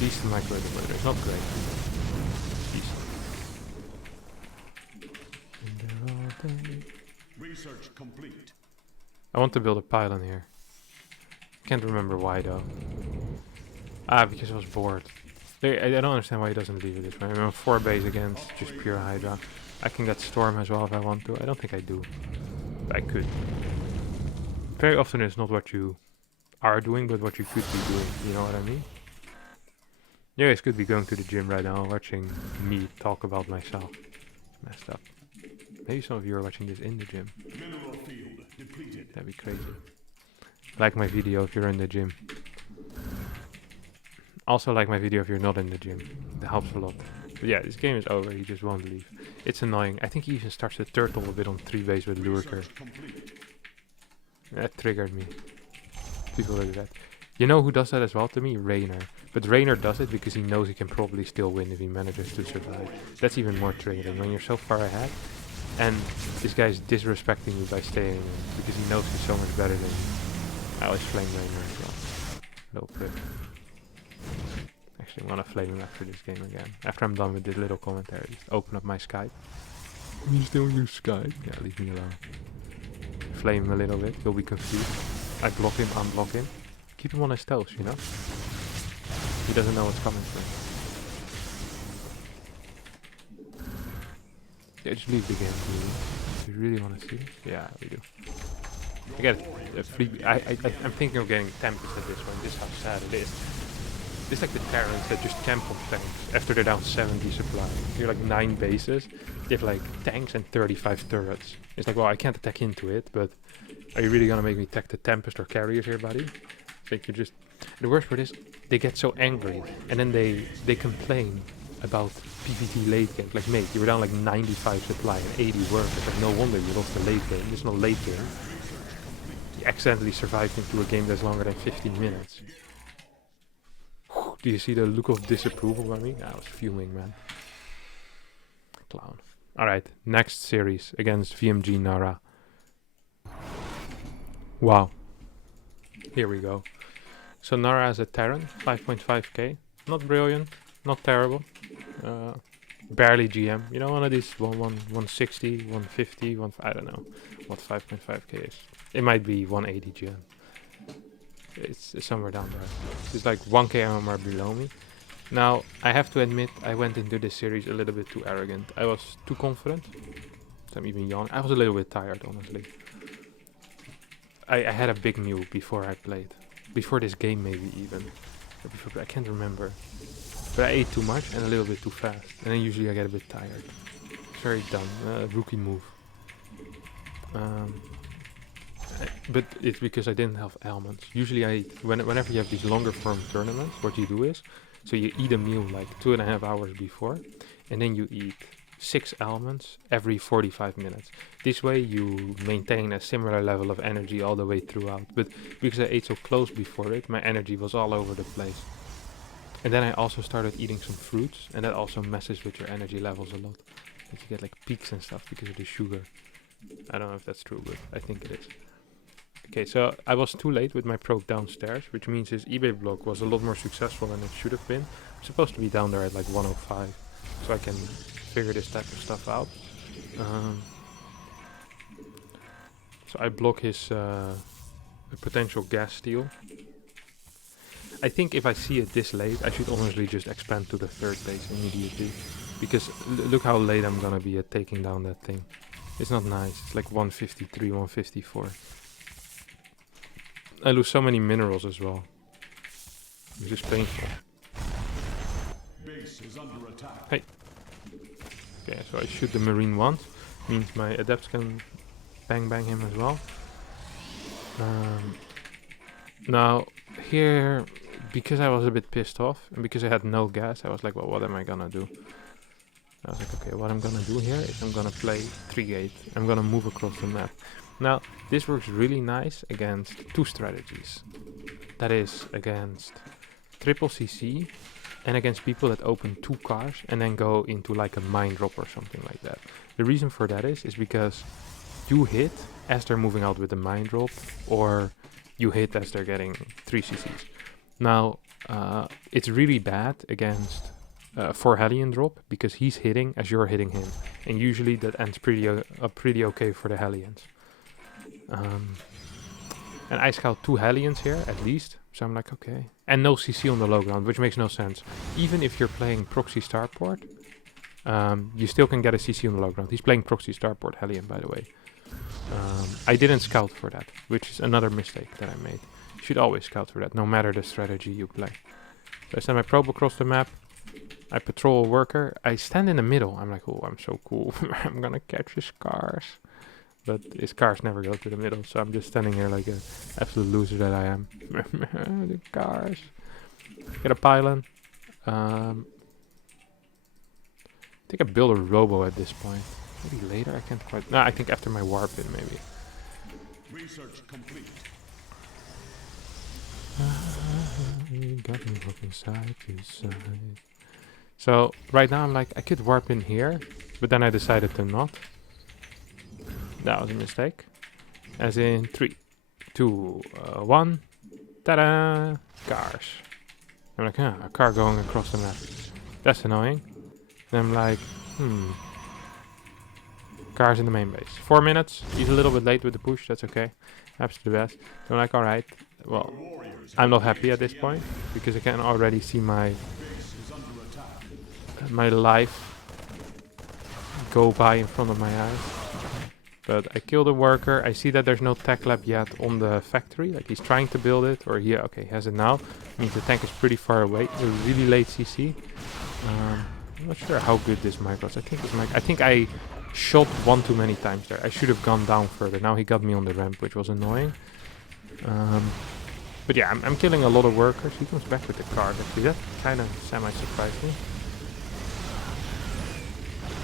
Decent microwave Void Rays, not great. Decent. Research complete. I want to build a pylon here. Can't remember why though. Because I was bored. I don't understand why he doesn't leave it this way. I'm on 4 base against just pure Hydra. I can get Storm as well if I want to. I don't think I do. But I could. Very often it's not what you are doing, but what you could be doing. You know what I mean? You guys could be going to the gym right now, watching me talk about myself. Messed up. Maybe some of you are watching this in the gym. Mineral field depleted. That'd be crazy. Like my video if you're in the gym. Also like my video if you're not in the gym. That helps a lot. But yeah, this game is over. He just won't leave. It's annoying. I think he even starts to turtle a bit on 3 base with Lurker. That triggered me. People do that. You know who does that as well to me? Raynor. But Raynor does it because he knows he can probably still win if he manages to survive. That's even more triggering when you're so far ahead. And this guy's disrespecting you by staying in because he knows he's so much better than you. I always flame Raynor as well. Little prick. Actually, I'm gonna flame him after this game again. After I'm done with this little commentary, just open up my Skype. You still use Skype? Yeah, leave me alone. Flame him a little bit, he'll be confused. I block him, unblock him. Keep him on his toes, you know? He doesn't know what's coming from him. Yeah, just leave the game, please. Do you really want to see this? Yeah, we do. I get a free... I'm thinking of getting Tempest at this one. This is how sad it is. This is like the Terrans that just camp on tanks after they're down 70 supply. You're like 9 bases. They have like tanks and 35 turrets. It's like, well, I can't attack into it, but are you really gonna make me attack the Tempest or carriers here, buddy? It's like you just... The worst part is, they get so angry, and then they complain about PvT late game. Like, mate, you were down like 95 supply and 80 workers. Like, no wonder you lost the late game. It's not late game. You accidentally survived into a game that's longer than 15 minutes. Do you see the look of disapproval on me? I was fuming, man. Clown. Alright, next series against VMG Nara. Wow. Here we go. So Nara has a Terran, 5.5k. Not brilliant, not terrible. Barely GM. You know, one of these 160, 150, I don't know what 5.5k is. It might be 180 GM. It's somewhere down there. It's like 1k MMR below me. Now, I have to admit, I went into this series a little bit too arrogant. I was too confident. So I'm even yawning. I was a little bit tired, honestly. I had a big meal before I played. Before this game, maybe even. Or before, I can't remember. But I ate too much and a little bit too fast. And then usually I get a bit tired. Very dumb. Rookie move. But it's because I didn't have almonds. Usually whenever you have these longer form tournaments, what you do is, so you eat a meal like 2.5 hours before, and then you eat 6 almonds every 45 minutes. This way you maintain a similar level of energy all the way throughout. But because I ate so close before it, my energy was all over the place. And then I also started eating some fruits, and that also messes with your energy levels a lot. Like you get like peaks and stuff because of the sugar. I don't know if that's true, but I think it is. Okay, so I was too late with my probe downstairs, which means his eBay block was a lot more successful than it should have been. I'm supposed to be down there at like 105, so I can figure this type of stuff out. So I block his potential gas steal. I think if I see it this late, I should honestly just expand to the 3rd base immediately. Because look how late I'm gonna be at taking down that thing. It's not nice, it's like 153, 154. I lose so many minerals as well. It's just painful. Base is under attack. Hey. Okay, so I shoot the marine once. Means my adepts can bang him as well. Now here, because I was a bit pissed off and because I had no gas, I was like, well, what am I gonna do? I was like, okay, what I'm gonna do here is I'm gonna play 3-gate. I'm gonna move across the map. Now, this works really nice against 2 strategies. That is, against triple CC and against people that open 2 cars and then go into like a mine drop or something like that. The reason for that is because you hit as they're moving out with the mine drop, or you hit as they're getting 3 CCs. Now, it's really bad against 4 Hellion drop because he's hitting as you're hitting him. And usually that ends pretty okay for the Hellions. And I scout 2 Hellions here at least, so I'm like, okay. And no CC on the low ground, which makes no sense. Even if you're playing proxy starport, you still can get a CC on the low ground. He's playing proxy starport Hellion, by the way. I didn't scout for that, which is another mistake that I made. You should always scout for that, no matter the strategy you play. So I send my probe across the map. I patrol a worker. I stand in the middle. I'm like, oh, I'm so cool. I'm gonna catch his cars. But his cars never go to the middle, so I'm just standing here like an absolute loser that I am. The cars. Get a pylon. I think I build a robo at this point. Maybe later, I can't quite... No, I think after my warp in, maybe. Research complete. got me walking side to side. So right now I'm like, I could warp in here, but then I decided to not. That was a mistake. As in 3, 2, 1. Ta-da! Cars. I'm like, a car going across the map. That's annoying. And I'm like, cars in the main base. 4 minutes. He's a little bit late with the push. That's okay. Absolutely best. So I'm like, alright. Well, I'm not happy at this point because I can already see my life go by in front of my eyes. But I killed a worker. I see that there's no tech lab yet on the factory. Like he's trying to build it, or he has it now. Means the tank is pretty far away. A really late CC. I'm not sure how good this mic was. I think I shot one too many times there. I should have gone down further. Now he got me on the ramp, which was annoying. But yeah, I'm killing a lot of workers. He comes back with the card. Actually, that kind of semi-surprised me.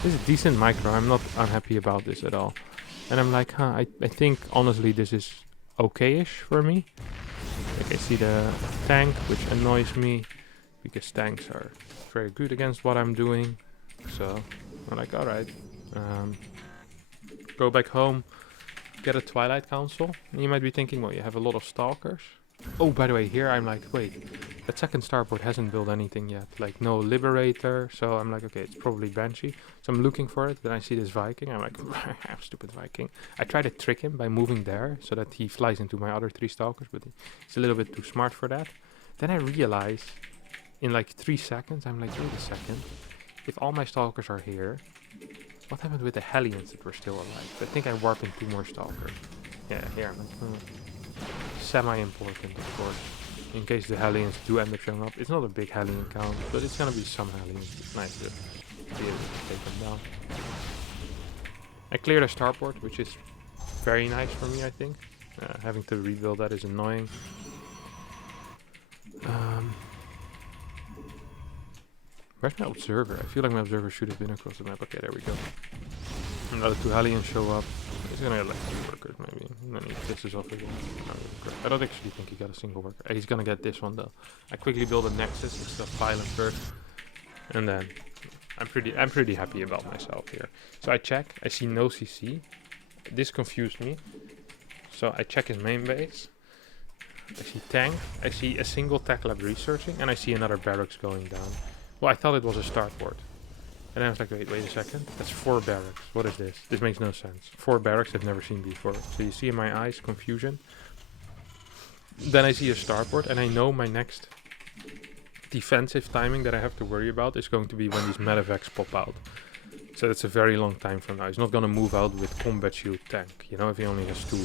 This is a decent micro. I'm not unhappy about this at all. And I'm like, I think honestly this is okay-ish for me. Like I see the tank, which annoys me because tanks are very good against what I'm doing. So I'm like, alright. Go back home, get a Twilight Council. And you might be thinking, well, you have a lot of stalkers. Oh, by the way, here I'm like, wait, that second starport hasn't built anything yet. Like, no Liberator. So I'm like, okay, it's probably Banshee. So I'm looking for it. Then I see this Viking. I'm like, stupid Viking. I try to trick him by moving there so that he flies into my other 3 stalkers. But he's a little bit too smart for that. Then I realize, in like 3 seconds, I'm like, wait a second. If all my stalkers are here, what happened with the Hellions that were still alive? I think I warped in 2 more stalkers. Yeah, here I'm like, semi-important, of course, in case the Hellions do end up showing up. It's not a big Hellion count, but it's gonna be some Hellions. It's nice to be able to take them down. I cleared a starport, which is very nice for me, I think. Having to rebuild that is annoying. Where's my observer? I feel like my observer should have been across the map. Okay, there we go. Another 2 Hellions show up. He's gonna get like 2 workers maybe. And then he pisses off again. I don't actually think he got a single worker. He's gonna get this one though. I quickly build a Nexus with stuff violent first. And then I'm pretty happy about myself here. So I check, I see no CC. This confused me. So I check his main base. I see tank, I see a single tech lab researching, and I see another barracks going down. Well, I thought it was a starport. And then I was like, wait a second. That's 4 barracks. What is this? This makes no sense. 4 barracks I've never seen before. So you see in my eyes confusion. Then I see a starport, and I know my next defensive timing that I have to worry about is going to be when these medevacs pop out. So that's a very long time from now. He's not gonna move out with combat shield tank. You know, if he only has two,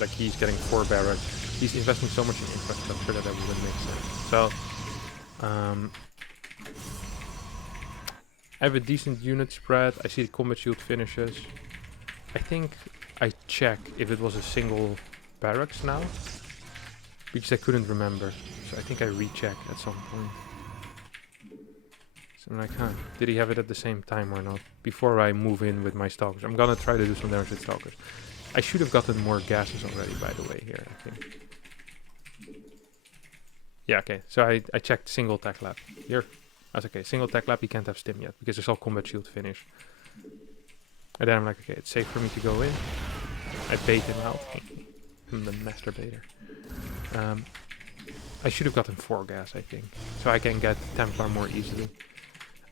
like he's getting 4 barracks. He's investing so much in infrastructure that wouldn't make sense. So, I have a decent unit spread. I see the combat shield finishes. I think I check if it was a single barracks now, because I couldn't remember. So I think I recheck at some point. So I'm like, did he have it at the same time or not? Before I move in with my stalkers. I'm gonna try to do some damage with stalkers. I should have gotten more gases already, by the way, here, I think. Yeah, okay. So I checked single tech lab. Here. I was okay, single tech lab, he can't have stim yet, because I saw combat shield finish. And then I'm like, okay, it's safe for me to go in. I bait him out. I'm the master baiter. I should have gotten 4 gas, I think. So I can get Templar more easily.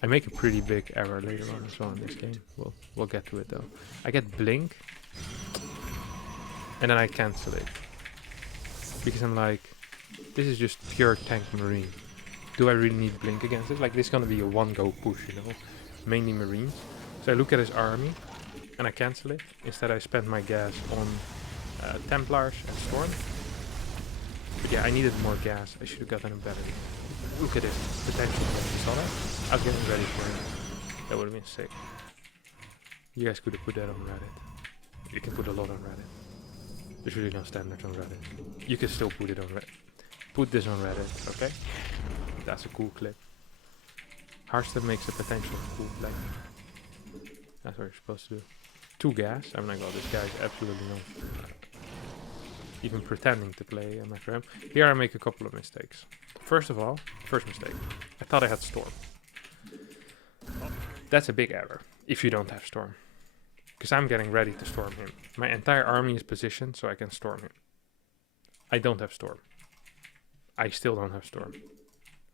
I make a pretty big error later on as well in this game. We'll get to it though. I get blink. And then I cancel it. Because I'm like, this is just pure tank marine. Do I really need blink against it? Like, this is gonna be a one-go push, you know? Mainly marines. So I look at his army and I cancel it. Instead I spend my gas on Templars and Storm. But yeah, I needed more gas. I should have gotten a better. Look at this potential. You saw that? I was getting ready for it. That would have been sick. You guys could have put that on Reddit. You can put a lot on Reddit. There's really no standard on Reddit. You can still put it on Reddit. Put this on Reddit, okay? That's a cool clip. Harstem makes a potential cool play. That's what you're supposed to do. 2 gas. I'm like, oh, this guy is absolutely not even pretending to play MFRM. Here I make a couple of mistakes. first of all, first mistake. I thought I had Storm. That's a big error if you don't have Storm. Because I'm getting ready to storm him. My entire army is positioned so I can storm him. I don't have Storm. I still don't have Storm.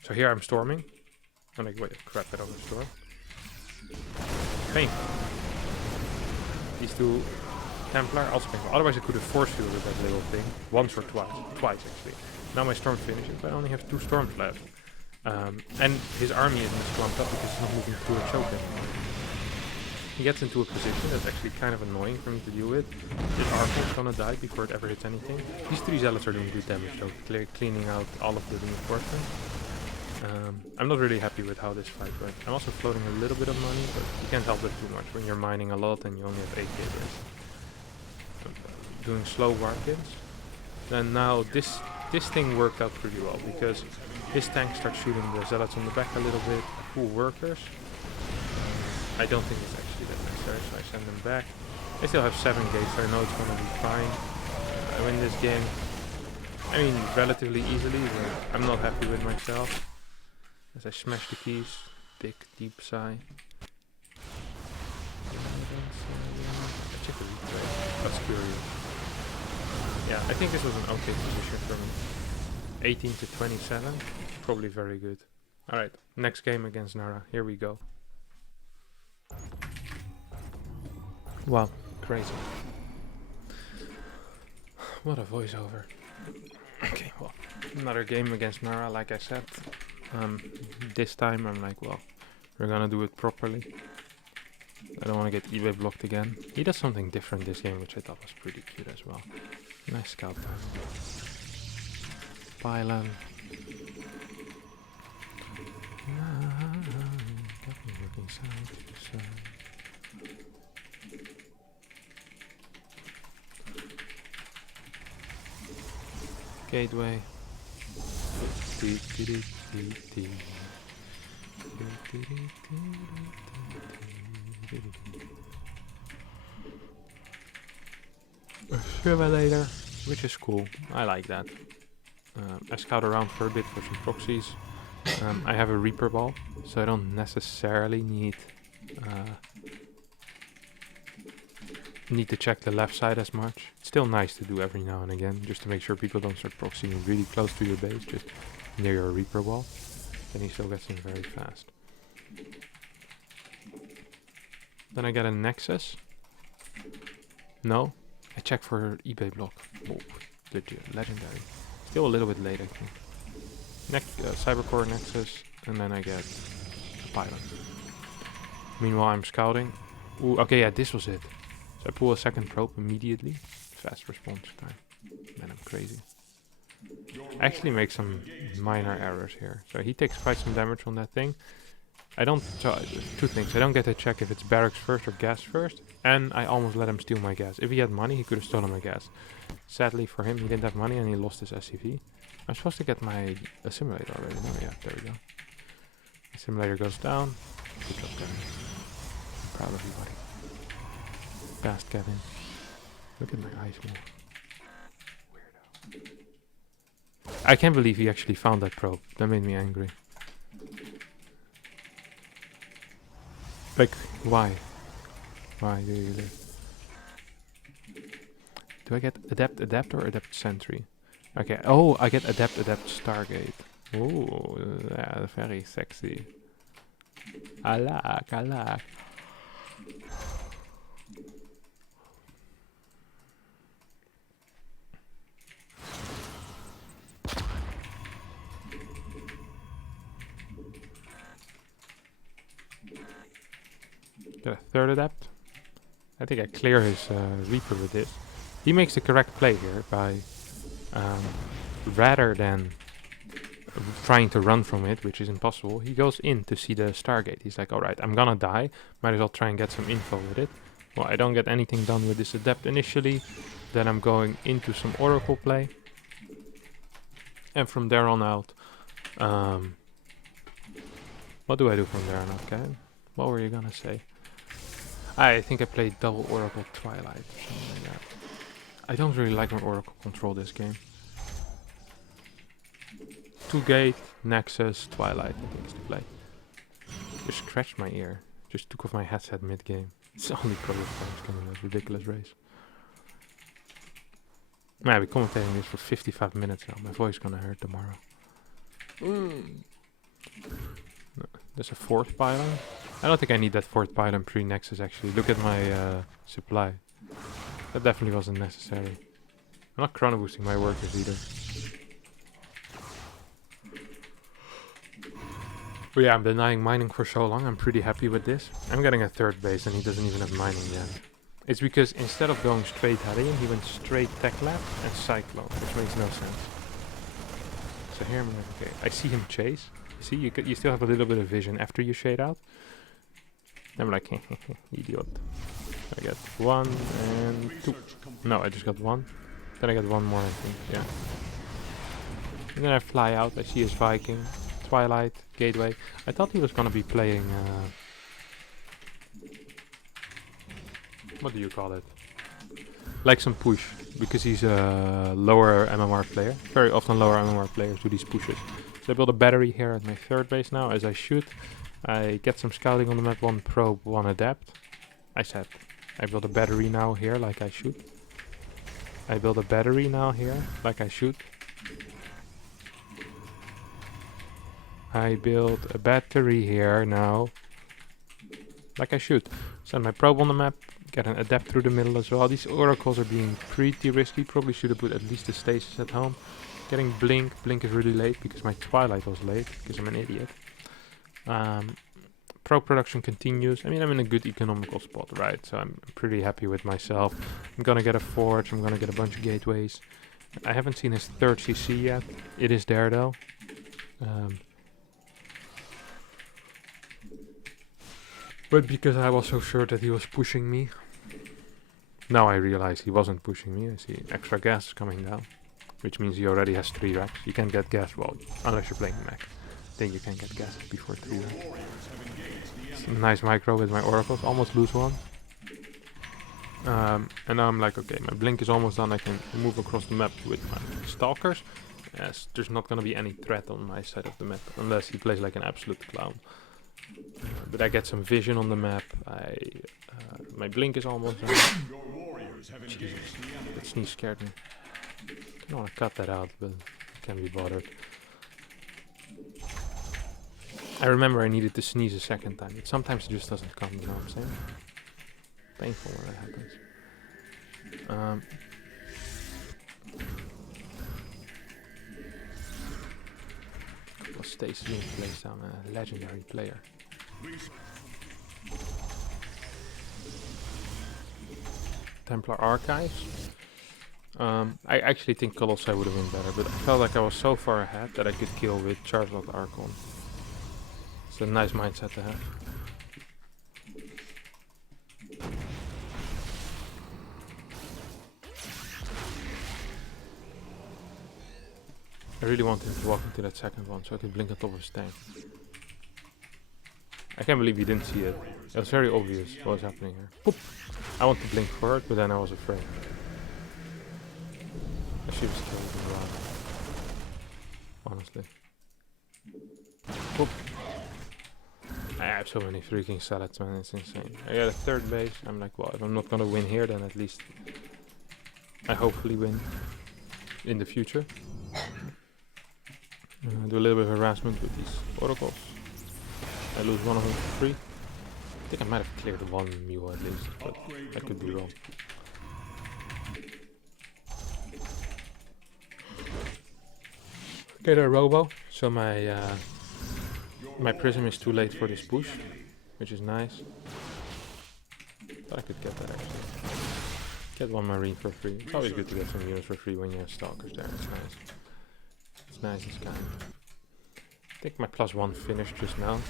So here I'm storming. I'm like, wait, crap, I don't have Storm. Painful. These two Templar also painful. Otherwise I could have force fielded that little thing. Once or twice. Twice actually. Now my storm finishes, but I only have 2 storms left. And his army isn't clumped up because he's not moving through a choke anymore. He gets into a position that's actually kind of annoying for me to deal with. His Arsenal's gonna die before it ever hits anything. These 3 zealots are doing good damage though, cleaning out all of the reinforcements. I'm not really happy with how this fight went. I'm also floating a little bit of money, but you can't help it too much when you're mining a lot and you only have 8 gators. Doing slow Warkins. Then now this thing worked out pretty well because his tank starts shooting the zealots on the back a little bit, full workers. I don't think it's actually that necessary, so I send them back. I still have 7 gates, so I know it's gonna be fine. I win this game, I mean, relatively easily, but I'm not happy with myself. As I smash the keys, big deep sigh. Check the replay. That's curious. Yeah, I think this was an okay position for me. 18 to 27, probably very good. Alright, next game against Nara, here we go. Wow, crazy. What a voiceover. Okay, well, another game against Nara, like I said. This time I'm like, well, we're gonna do it properly. I don't want to get eBay blocked again. He does something different this game, which I thought was pretty cute as well. Nice scout time. Pylon. Looking side to side. Gateway. Simulator, which is cool. I like that. I scout around for a bit for some proxies. I have a Reaper ball, so I don't necessarily need to check the left side as much. It's still nice to do every now and again, just to make sure people don't start proxying really close to your base, just near your Reaper wall. Then he still gets in very fast. Then I get a Nexus. No, I check for eBay block. Oh, legit, legendary. Still a little bit late, I think. Cybercore Nexus, and then I get a Pylon. Meanwhile, I'm scouting. Ooh, okay, yeah, this was it. So I pull a second probe immediately. Fast response time. Man, I'm crazy. I actually make some minor errors here. So he takes quite some damage on that thing. I don't... So, 2 things. I don't get to check if it's barracks first or gas first. And I almost let him steal my gas. If he had money, he could have stolen my gas. Sadly for him, he didn't have money and he lost his SCV. I'm supposed to get my assimilator already. No, yeah, there we go. Assimilator goes down. Good job, Kevin. I'm proud of you, buddy. Fast, Kevin. Look at my eyes move. Weirdo. I can't believe he actually found that probe. That made me angry. Like, why? Why do you live? Do I get adapt or adapt sentry? Okay, oh, I get adapt stargate. Oh, yeah, very sexy. I like. Get a third adapt. I think I clear his Reaper with this. He makes the correct play here by rather than trying to run from it, which is impossible, he goes in to see the Stargate. He's like, alright, I'm gonna die, might as well try and get some info with it. Well, I don't get anything done with this adept initially, then I'm going into some Oracle play, and from there on out, what do I do from there on out, Kevin? What were you gonna say? I think I played double Oracle Twilight or something like that. I don't really like when Oracle control this game. 2 gate, Nexus, Twilight, I think is the play. Just scratched my ear. Just took off my headset mid-game. It's the only problem times coming in this ridiculous race. Man, I've been commentating this for 55 minutes now. My voice gonna hurt tomorrow. There's a fourth pylon. I don't think I need that fourth pylon pre-Nexus actually. Look at my supply. That definitely wasn't necessary. I'm not chrono boosting my workers either. But yeah, I'm denying mining for so long. I'm pretty happy with this. I'm getting a third base and he doesn't even have mining yet. It's because instead of going straight Harrian, he went straight Tech Lab and Cyclone, which makes no sense. So here I'm like, okay, I see him chase. See, you still have a little bit of vision after you shade out. I'm like, idiot. I get 1 and 2. No, I just got 1. Then I get 1 more, I think, yeah. And then I fly out, I see his Viking, Twilight, Gateway. I thought he was gonna be playing, what do you call it? Like some push, because he's a lower MMR player. Very often lower MMR players do these pushes. So I build a battery here at my third base now as I shoot. I get some scouting on the map, 1 probe, 1 adapt. I said, I build a battery now here like I shoot. I build a battery now here like I shoot. I build a battery here now like I shoot. Send my probe on the map, get an adapt through the middle as well. These oracles are being pretty risky. Probably should have put at least a stasis at home. Getting blink. Blink is really late because my Twilight was late because I'm an idiot. Probe production continues. I mean, I'm in a good economical spot, right? So I'm pretty happy with myself. I'm gonna get a forge. I'm gonna get a bunch of gateways. I haven't seen his third CC yet. It is there though. But because I was so sure that he was pushing me, now I realize he wasn't pushing me. I see extra gas is coming down, which means he already has 3 racks. You can't get gas, well, unless you're playing Mac. Then you can get gas before 3 racks. Some nice micro with my oracles, almost lose 1. And now I'm like, okay, my blink is almost done. I can move across the map with my stalkers. Yes, there's not gonna be any threat on my side of the map, unless he plays like an absolute clown. But I get some vision on the map. My blink is almost done. Jesus, that sneeze scared me. I don't want to cut that out, but I can't be bothered. I remember I needed to sneeze a second time. But sometimes it just doesn't come, you know what I'm saying? Painful when that happens. Stays being placed on a legendary player. Templar Archives. I actually think Colossi would have been better, but I felt like I was so far ahead that I could kill with Charlotte Archon. It's a nice mindset to have. I really want him to walk into that second one so I could blink on top of his tank. I can't believe he didn't see it. It was very obvious what was happening here. Boop. I want to blink forward, but then I was afraid. I should have killed him around. Honestly. Boop. I have so many freaking salads, man. It's insane. I got a third base. I'm like, well, if I'm not gonna win here, then at least I hopefully win in the future. Do a little bit of harassment with these oracles. I lose one of them for free. I think I might have cleared 1 mule at least, but I could be wrong. Okay, the robo. So my prism is too late for this push, which is nice. But I could get that actually. Get 1 marine for free. It's always good to get some units for free when you have stalkers there. It's nice. It's nice, it's kind. I think my +1 finished just now,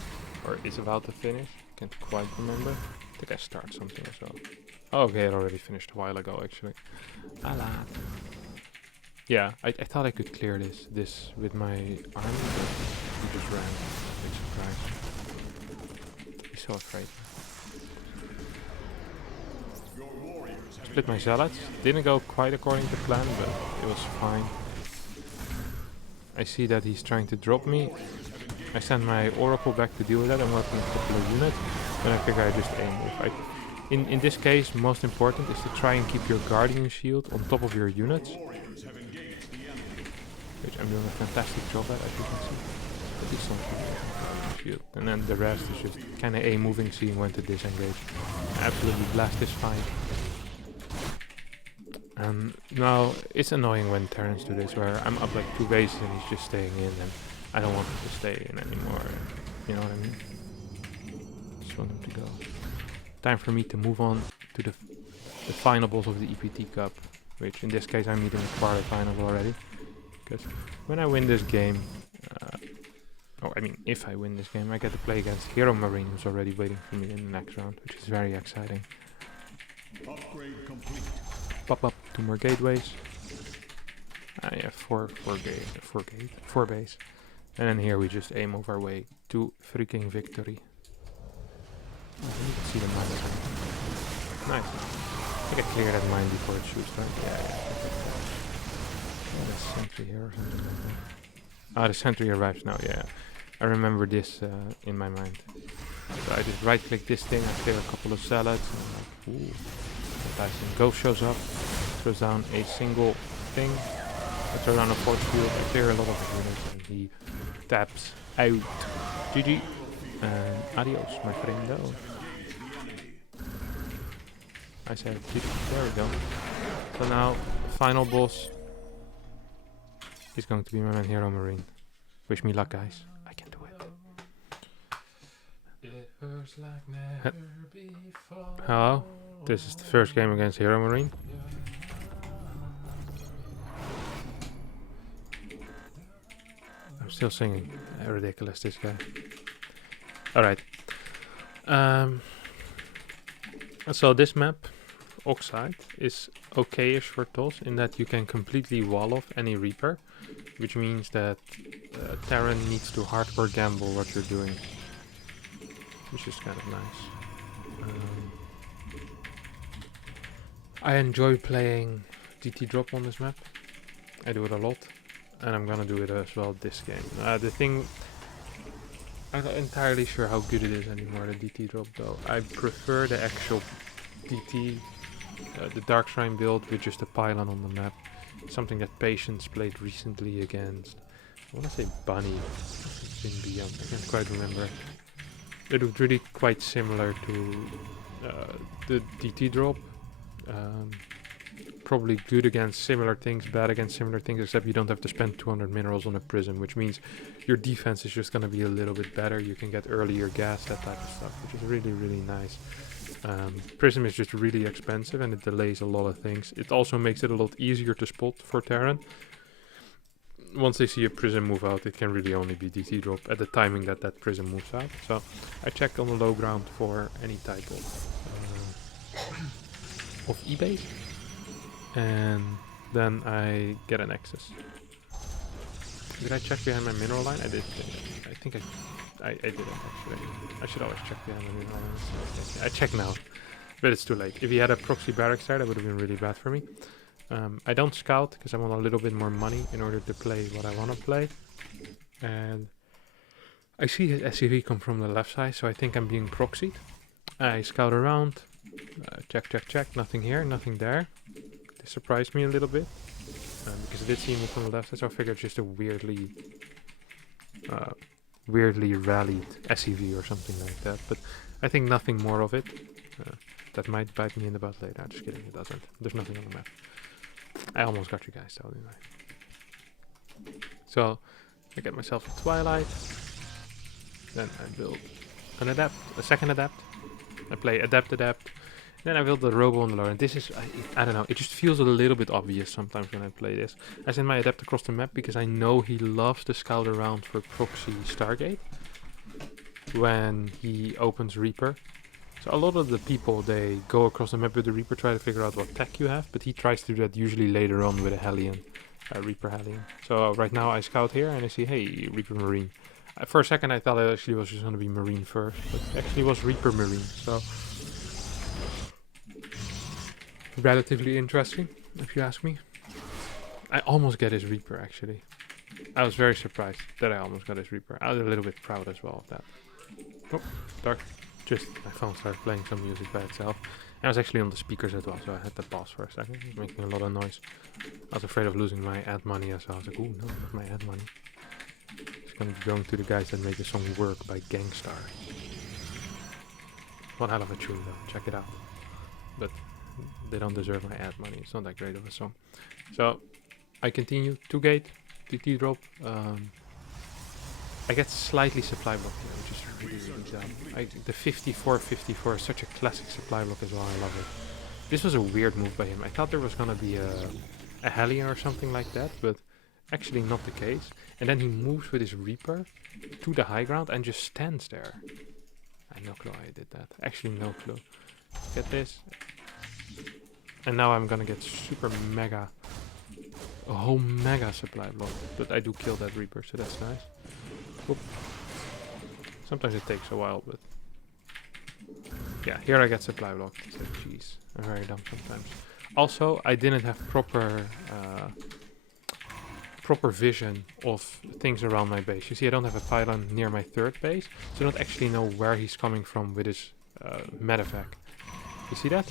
or is about to finish. Can't quite remember. I think I start something as well. Oh, okay, it already finished a while ago actually. Ala. Yeah, I thought I could clear this with my army, but he just ran. Big surprise. He's so afraid. Split my zealots. Didn't go quite according to plan, but it was fine. I see that he's trying to drop me. I send my Oracle back to deal with that. I'm working a couple of units. Then I figure I just aim. In this case, most important is to try and keep your Guardian Shield on top of your units. Which I'm doing a fantastic job at, as you can see. But he's not keeping Guardian Shield. And then the rest is just kind of A-moving, seeing when to disengage. Absolutely blast this fight. Now, it's annoying when Terrans do this, where I'm up like 2 bases and he's just staying in, and I don't want him to stay in anymore. You know what I mean? Just want him to go. Time for me to move on to the final boss of the EPT Cup, which in this case I'm meeting the quarterfinal already. Because when I win this game, if I win this game, I get to play against Hero Marine, who's already waiting for me in the next round, which is very exciting. Upgrade complete. Pop up 2 more gateways. Yeah, 4 base. And then here we just aim of our way to freaking victory. Oh, you can see the mine. Nice. I think I clear that mine before it shoots, right? Yeah. Oh, there's sentry here or something like that. Ah, the sentry arrives now, yeah. I remember this in my mind. So I just right click this thing, I clear a couple of salads, and I'm like, ooh. Fantastic. Ghost shows up, throws down a single thing. I throw down a force field, I clear a lot of units, and he taps out. GG. And adios, my friendo. I said GG. There we go. So now, final boss is going to be my man Hero Marine. Wish me luck, guys. I can do it. Hello? This is the first game against Hero Marine. I'm still singing. Ridiculous, this guy. Alright. So this map, Oxide, is okay-ish for TOS in that you can completely wall off any Reaper, which means that Terran needs to hardcore gamble what you're doing, which is kind of nice. I enjoy playing DT drop on this map. I do it a lot, and I'm gonna do it as well this game. The thing, I'm not entirely sure how good it is anymore, the DT drop though. I prefer the actual DT, the Dark Shrine build with just a pylon on the map. Something that Patience played recently against, I want to say Bunny, in Beyond, I can't quite remember. It looked really quite similar to the DT drop. Probably good against similar things, bad against similar things, except you don't have to spend 200 minerals on a prism, which means your defense is just going to be a little bit better. You can get earlier gas, that type of stuff, which is really, really nice. Prism is just really expensive and it delays a lot of things. It also makes it a lot easier to spot for Terran. Once they see a prism move out, it can really only be DT drop at the timing that that prism moves out. So I check on the low ground for any type of e-base, and then I get an access. Did I check behind my mineral line? I did. I think I didn't actually. I should always check behind my mineral line. I check now, but it's too late. If he had a proxy barracks there, that would have been really bad for me. I don't scout because I want a little bit more money in order to play what I want to play. And I see his SCV come from the left side, so I think I'm being proxied. I scout around, check, nothing here, nothing there. This surprised me a little bit, because I did see him from the left side, so I figured it's just a weirdly rallied SCV or something like that. But I think nothing more of it. That might bite me in the butt later. Just kidding, it doesn't. There's nothing on the map. I almost got you guys though, didn't I? So I get myself a Twilight. Then I build an Adapt, a second Adapt. I play Adapt. Then I build the Robo on the lower. And this is, I don't know, it just feels a little bit obvious sometimes when I play this. I send my Adapt across the map because I know he loves to scout around for proxy Stargate when he opens Reaper. So a lot of the people, they go across the map with the Reaper, try to figure out what tech you have, but he tries to do that usually later on with a Hellion, Reaper Hellion. So right now I scout here and I see, hey, Reaper Marine. For a second I thought it actually was just going to be Marine first, but it actually was Reaper Marine, so relatively interesting, if you ask me. I almost get his Reaper actually. I was very surprised that I almost got his Reaper. I was a little bit proud as well of that. Oh, dark. Just my phone started playing some music by itself. And I was actually on the speakers as well, so I had to pause for a second. It was making a lot of noise. I was afraid of losing my ad money as well. I was like, ooh, no, not my ad money. It's gonna be going to the guys that make the song Work by Gangstar. One hell of a tune though, check it out. But they don't deserve my ad money, it's not that great of a song. So, I continue, 2 gate, TT drop. I get slightly supply block here, which is really dumb. The 54-54 is such a classic supply block as well, I love it. This was a weird move by him. I thought there was gonna be a Hellion or something like that, but actually not the case. And then he moves with his Reaper to the high ground and just stands there. I had no clue I did that. Actually no clue. Get this. And now I'm gonna get super mega, a whole mega supply block. But I do kill that Reaper, so that's nice. Oop. Sometimes it takes a while, but yeah, here I get supply block. So jeez, I'm very dumb sometimes. Also, I didn't have proper vision of things around my base. You see, I don't have a pylon near my 3rd base, so I don't actually know where he's coming from with his medevac. You see that?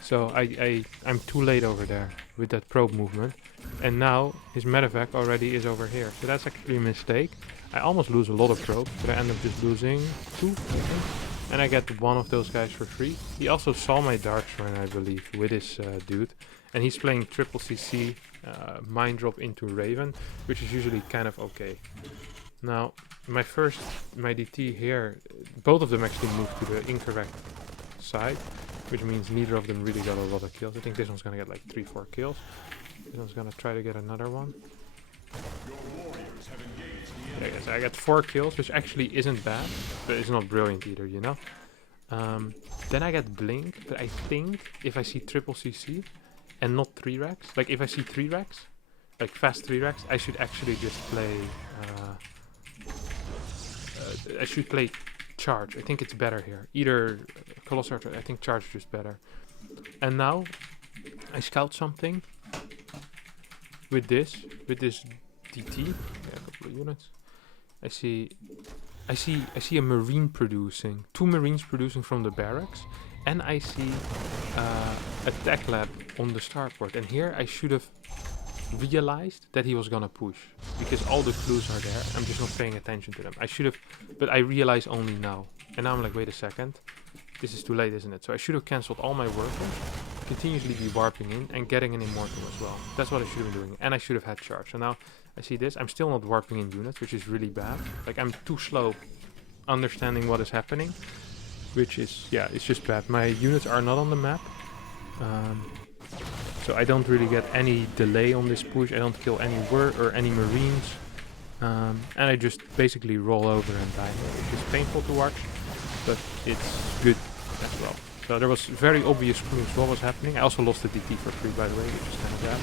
So I'm too late over there with that probe movement. And now his medevac already is over here. So that's actually a mistake. I almost lose a lot of probe, but I end up just losing 2, I think. And I get one of those guys for free. He also saw my Dark Shrine, I believe, with his dude. And he's playing triple CC, Mind Drop into Raven, which is usually kind of okay. Now, my DT here, both of them actually moved to the incorrect side, which means neither of them really got a lot of kills. I think this one's gonna get like 3-4 kills. This one's gonna try to get another one. Yeah, yes, I got 4 kills, which actually isn't bad, but it's not brilliant either, you know? Then I get Blink, but I think if I see triple CC and not 3 racks, like if I see 3 racks, like fast 3 racks, I should actually just play, I should play Charge. I think it's better here. Either Colossal or I think Charge is just better. And now I scout something with this DT. Yeah, a couple of units. I see a Marine producing, 2 Marines producing from the barracks, and I see a tech lab on the starport. And here I should have realized that he was gonna push, because all the clues are there. I'm just not paying attention to them. I should have, but I realize only now. And now I'm like, wait a second, this is too late, isn't it? So I should have cancelled all my workers, continuously be warping in and getting an Immortal as well. That's what I should have been doing, and I should have had Charge. So now I see this. I'm still not warping in units, which is really bad. Like, I'm too slow understanding what is happening, which is, yeah, it's just bad. My units are not on the map. So I don't really get any delay on this push. I don't kill any any Marines. And I just basically roll over and die, which is painful to watch, but it's good as well. So there was very obvious clues what was happening. I also lost the DT for free, by the way, which is kind of bad.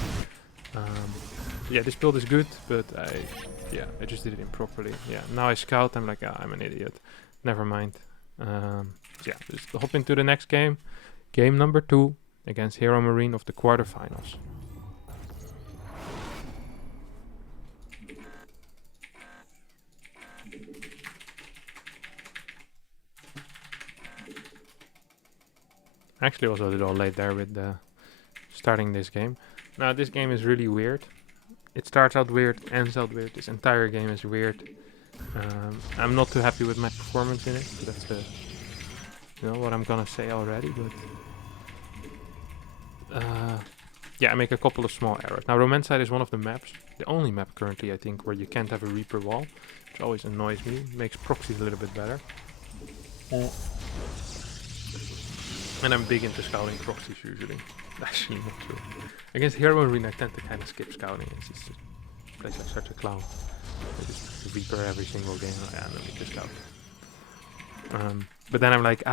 Yeah, this build is good, but I just did it improperly. Yeah, now I scout, I'm like, I'm an idiot. Never mind. Yeah, just hop into the next game. Game number 2 against Hero Marine of the quarterfinals. Actually, was a little late there with starting this game. Now, this game is really weird. It starts out weird, ends out weird. This entire game is weird. I'm not too happy with my performance in it. That's what I'm gonna say already. But yeah, I make a couple of small errors. Now, Romancide is one of the maps, the only map currently, I think, where you can't have a Reaper wall, which always annoys me. Makes proxies a little bit better. And I'm big into scouting proxies usually. Actually, not true. Against Hero Marine, I tend to kind of skip scouting. It's just plays like such a clown. I just Reaper every single game. Yeah, no need to scout. But then I'm like,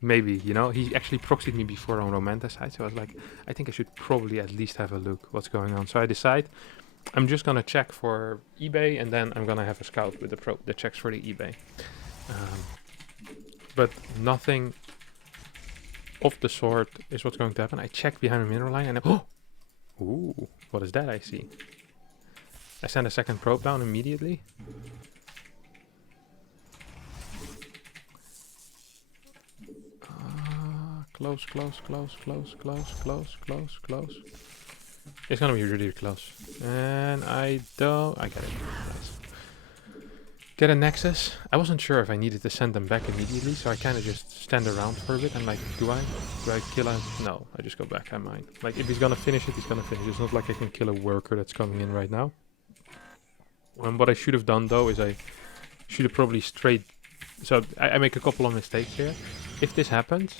maybe, you know. He actually proxied me before on Romanticide, so I was like, I think I should probably at least have a look what's going on. So I decide I'm just gonna check for eBay, and then I'm gonna have a scout with the checks for the eBay. But nothing of the sort is what's going to happen. I check behind the mineral line and ooh, what is that I see? I send a second probe down immediately. Close, close, close, close, close, close, close, close. It's gonna be really close. And I don't... I get it. Nice. Get a Nexus. I wasn't sure if I needed to send them back immediately, so I kind of just stand around for a bit. I'm like, do I kill him? No, I just go back. I mind. Like, if he's gonna finish it, he's gonna finish it. It's not like I can kill a worker that's coming in right now. And what I should have done, though, is I should have probably straight... So, I make a couple of mistakes here. If this happens...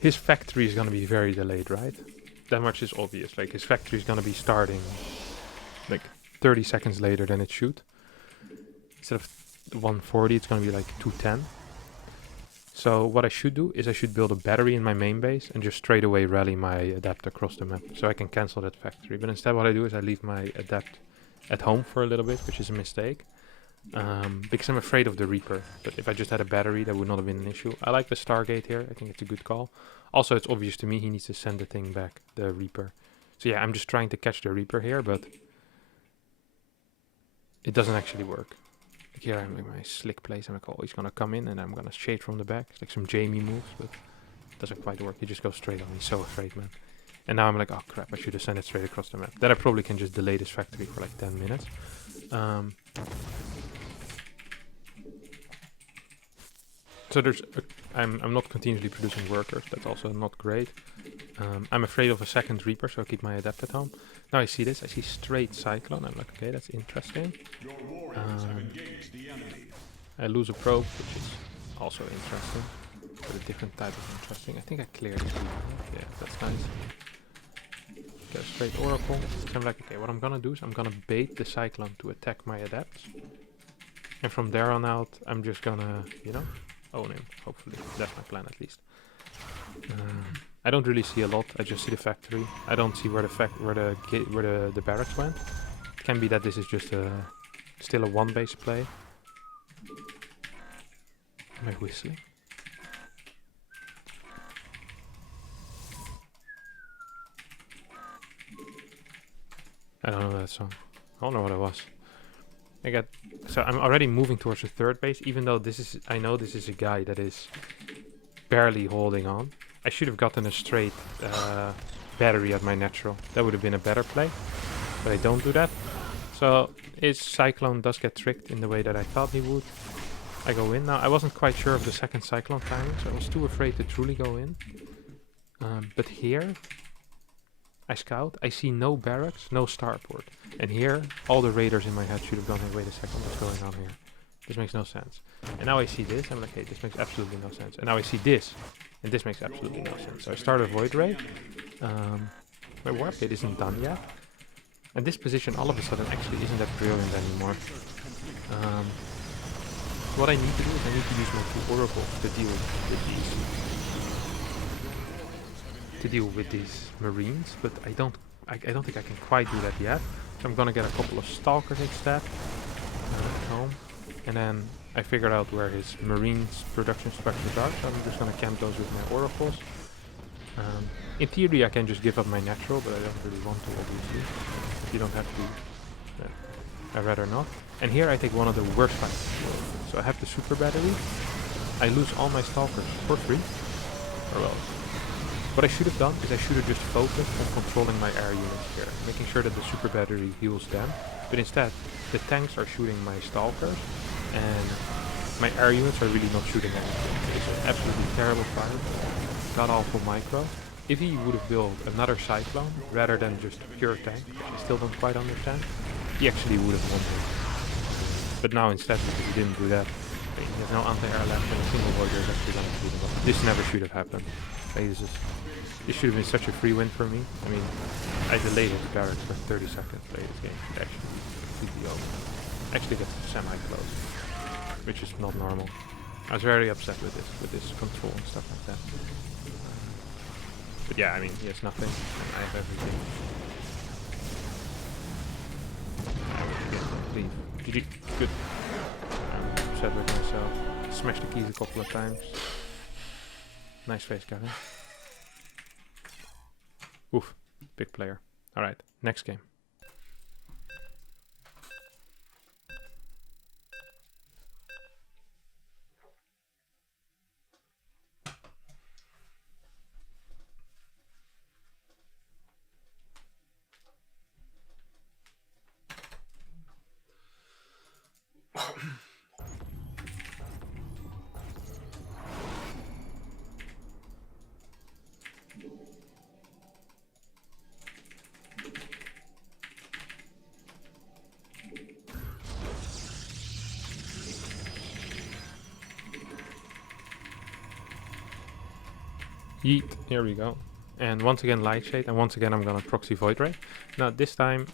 his factory is gonna be very delayed, right? That much is obvious. Like, his factory is gonna be starting... like 30 seconds later than it should. Instead of 140, it's going to be like 210. So what I should do is I should build a battery in my main base and just straight away rally my adapt across the map. So I can cancel that factory. But instead what I do is I leave my adapt at home for a little bit, which is a mistake. Because I'm afraid of the Reaper. But if I just had a battery, that would not have been an issue. I like the Stargate here. I think it's a good call. Also, it's obvious to me he needs to send the thing back, the Reaper. So yeah, I'm just trying to catch the Reaper here, but... it doesn't actually work. Like here I'm in my slick place. I'm like, oh, he's gonna come in and I'm gonna shade from the back. It's like some Jamie moves, but it doesn't quite work. He just goes straight on. He's so afraid, man. And now I'm like, oh crap, I should have sent it straight across the map. Then I probably can just delay this factory for like 10 minutes. So there's, I'm not continuously producing workers. That's also not great. I'm afraid of a second Reaper, so I keep my adept at home. Now I see this. I see straight Cyclone. I'm like, okay, that's interesting. I lose a probe, which is also interesting, but a different type of interesting. I think I cleared it. Yeah, that's nice. Get a straight Oracle. So I'm like, okay, what I'm gonna do is I'm gonna bait the Cyclone to attack my adepts. And from there on out, I'm just gonna, you know, own him, hopefully. That's my plan, at least. I don't really see a lot. I just see the factory. I don't see where the barracks went. It can be that this is just still a one-base play. Am I whistling? I don't know that song. I don't know what it was. So I'm already moving towards the third base, even though I know this is a guy that is barely holding on. I should have gotten a straight battery at my natural. That would have been a better play, but I don't do that. So his Cyclone does get tricked in the way that I thought he would. I go in. Now I wasn't quite sure of the second Cyclone timing, so I was too afraid to truly go in. But here, I scout. I see no barracks, no starport. And here, all the raiders in my head should have gone, hey, wait a second, what's going on here? This makes no sense. And now I see this, I'm like, hey, this makes absolutely no sense. And now I see this, and this makes absolutely no sense. So I start a Void Ray. My Warp Gate isn't done yet. And this position all of a sudden actually isn't that brilliant anymore. What I need to do is I need to use my 2 oracles to deal with these marines, but I don't think I can quite do that yet. So I'm gonna get a couple of stalkers instead at home, and then I figured out where his marines production structures are. So I'm just gonna camp those with my oracles. In theory, I can just give up my natural, but I don't really want to, obviously. You don't have to. I'd rather not. And here I take one of the worst fights. So I have the super battery. I lose all my stalkers for free. Or well, what I should have done is I should have just focused on controlling my air units here, making sure that the super battery heals them. But instead, the tanks are shooting my stalkers, and my air units are really not shooting anything. It's an absolutely terrible fight. God awful micro. If he would have built another Cyclone rather than just pure tank, I still don't quite understand, he actually would have won it. But now instead, because he didn't do that, he has no anti-air left and a single warrior is actually going to beat him up. This never should have happened. This should have been such a free win for me. I mean, I delayed his barracks for 30 seconds late this game. It actually completely over. Actually gets semi-close, which is not normal. I was very upset with this control and stuff like that. But yeah, I mean, he has nothing, and I have everything. Leave. GG. Good. I'm upset with myself. Smashed the keys a couple of times. Nice face, Gavin. Oof. Big player. Alright, next game. Yeet, here we go. And once again Light Shade, and once again I'm gonna proxy Void Ray. Now this time,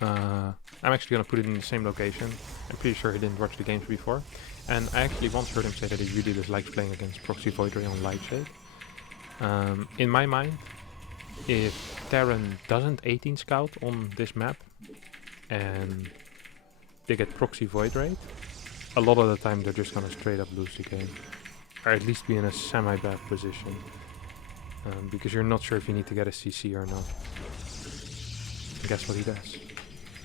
I'm actually gonna put it in the same location. I'm pretty sure he didn't watch the games before. And I actually once heard him say that he really dislikes playing against proxy Void Ray on Light Shade. In my mind, if Terran doesn't 18 scout on this map, and they get proxy Void Ray, a lot of the time they're just gonna straight up lose the game. Or at least be in a semi-bad position. Because you're not sure if you need to get a CC or not. And guess what he does?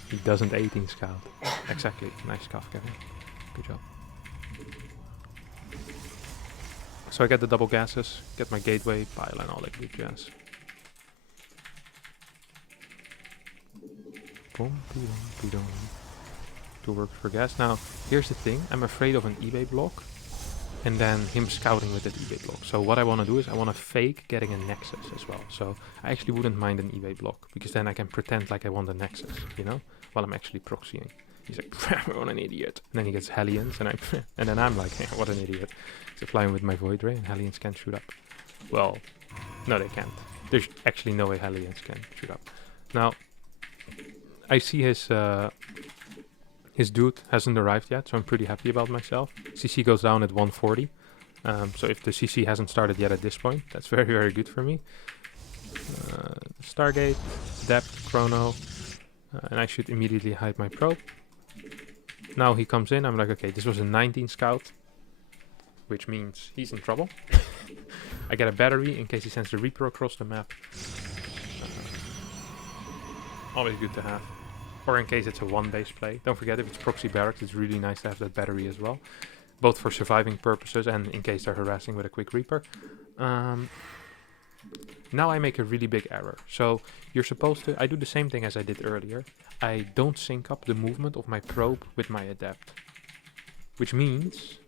He doesn't 18 scout. Exactly. Nice scuff, Kevin. Good job. So I get the double gases, get my gateway, pile and all that good jazz. Boom, boom, boom. Two works for gas. Now, here's the thing. I'm afraid of an eBay block. And then him scouting with that eBay block. So what I want to do is I want to fake getting a Nexus as well. So I actually wouldn't mind an eBay block. Because then I can pretend like I want a Nexus, you know? While I'm actually proxying. He's like, what an idiot. And then he gets Hellions and and then I'm like, hey, what an idiot. So flying with my Void Ray and Hellions can't shoot up. Well, no they can't. There's actually no way Hellions can shoot up. Now, I see his dude hasn't arrived yet, so I'm pretty happy about myself. CC goes down at 140. So if the CC hasn't started yet at this point, that's very, very good for me. Stargate, Depth, Chrono, and I should immediately hide my probe. Now he comes in, I'm like, okay, this was a 19 scout, which means he's in trouble. I get a battery in case he sends the Reaper across the map. Always good to have. Or in case it's a one-base play. Don't forget, if it's proxy barracks, it's really nice to have that battery as well. Both for surviving purposes and in case they're harassing with a quick Reaper. Now I make a really big error. So you're supposed to... I do the same thing as I did earlier. I don't sync up the movement of my probe with my adept. Which means...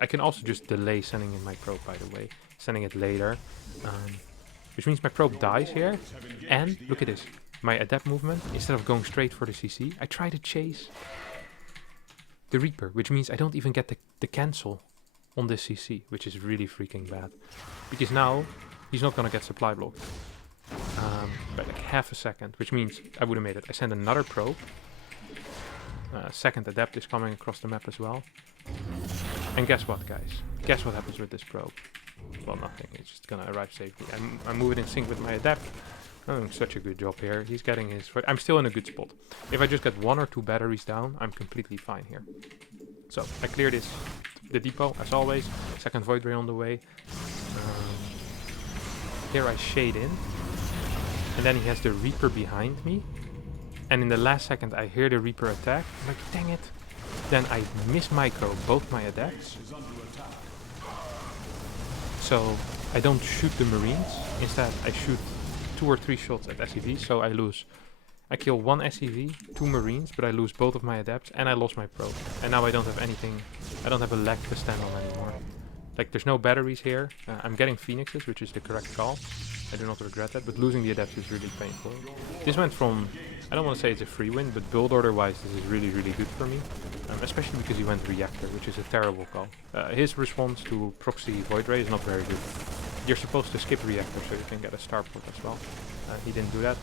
I can also just delay sending in my probe, by the way. Sending it later. Which means my probe dies here. And, look at this. My adept movement, instead of going straight for the CC, I try to chase the Reaper, which means I don't even get the cancel on this CC, which is really freaking bad. Because now, he's not gonna get supply blocked. By like half a second, which means I would have made it. I send another probe. Second adept is coming across the map as well. And guess what, guys? Guess what happens with this probe? Well, nothing. It's just gonna arrive safely. I move it in sync with my adept. I'm doing such a good job here. He's getting his... I'm still in a good spot. If I just get 1 or 2 batteries down, I'm completely fine here. So, I clear this, the depot, as always. Second Void Ray on the way. Here I shade in. And then he has the Reaper behind me. And in the last second, I hear the Reaper attack. I'm like, dang it. Then I miss micro both my attacks. So, I don't shoot the Marines. Instead, I shoot 2 or 3 shots at SCV, so I lose. I kill 1 SCV, 2 Marines, but I lose both of my adepts, and I lost my probe. And now I don't have anything, I don't have a leg to stand on anymore. Like, there's no batteries here. I'm getting Phoenixes, which is the correct call. I do not regret that, but losing the adepts is really painful. This went from, I don't want to say it's a free win, but build order-wise, this is really, really good for me. Especially because he went Reactor, which is a terrible call. His response to Proxy Void Ray is not very good. You're supposed to skip Reactor so you can get a starport as well. He didn't do that.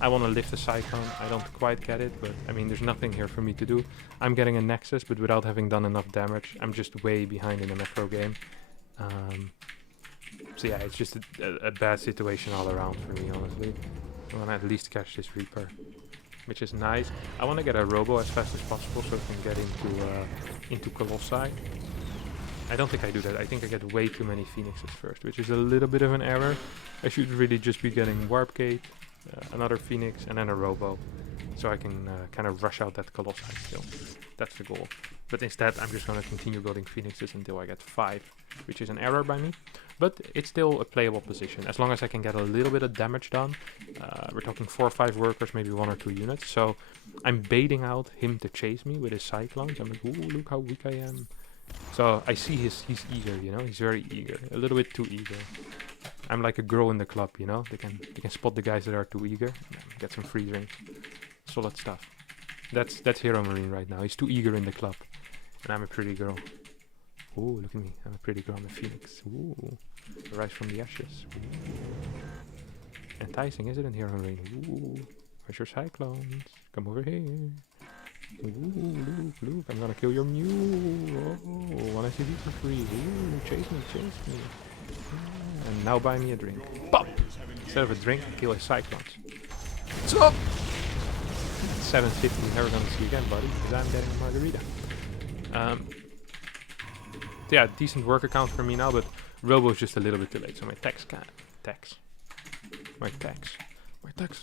I want to lift a Cyclone. I don't quite get it, but I mean, there's nothing here for me to do. I'm getting a Nexus, but without having done enough damage, I'm just way behind in the macro game. So yeah, it's just a bad situation all around for me, honestly. I want to at least catch this Reaper, which is nice. I want to get a Robo as fast as possible so I can get into Colossi. I don't think I do that. I think I get way too many Phoenixes first, which is a little bit of an error. I should really just be getting Warp Gate, another Phoenix, and then a Robo. So I can kind of rush out that Colossi still. That's the goal. But instead, I'm just going to continue building Phoenixes until I get 5, which is an error by me. But it's still a playable position, as long as I can get a little bit of damage done. We're talking 4 or 5 workers, maybe 1 or 2 units. So I'm baiting out him to chase me with his Cyclones. I'm like, ooh, look how weak I am. So I see he's eager, you know, he's very eager. A little bit too eager. I'm like a girl in the club, you know. They can spot the guys that are too eager. Get some free drinks. Solid stuff. That's Hero Marine right now. He's too eager in the club. And I'm a pretty girl. Ooh, look at me. I'm a pretty girl. I'm a Phoenix. Ooh. Rise from the ashes. Ooh. Enticing, isn't it, Hero Marine? Ooh. Where's your Cyclones? Come over here. Ooh, look. I'm gonna kill your mule. Oh, one SCV for free. Ooh, chase me. And now buy me a drink. Pop! Instead of a drink, kill his Cyclones. Stop! 750, never gonna see you again, buddy, because I'm getting a margarita. Yeah, decent worker count for me now, but Robo is just a little bit too late, so my taxes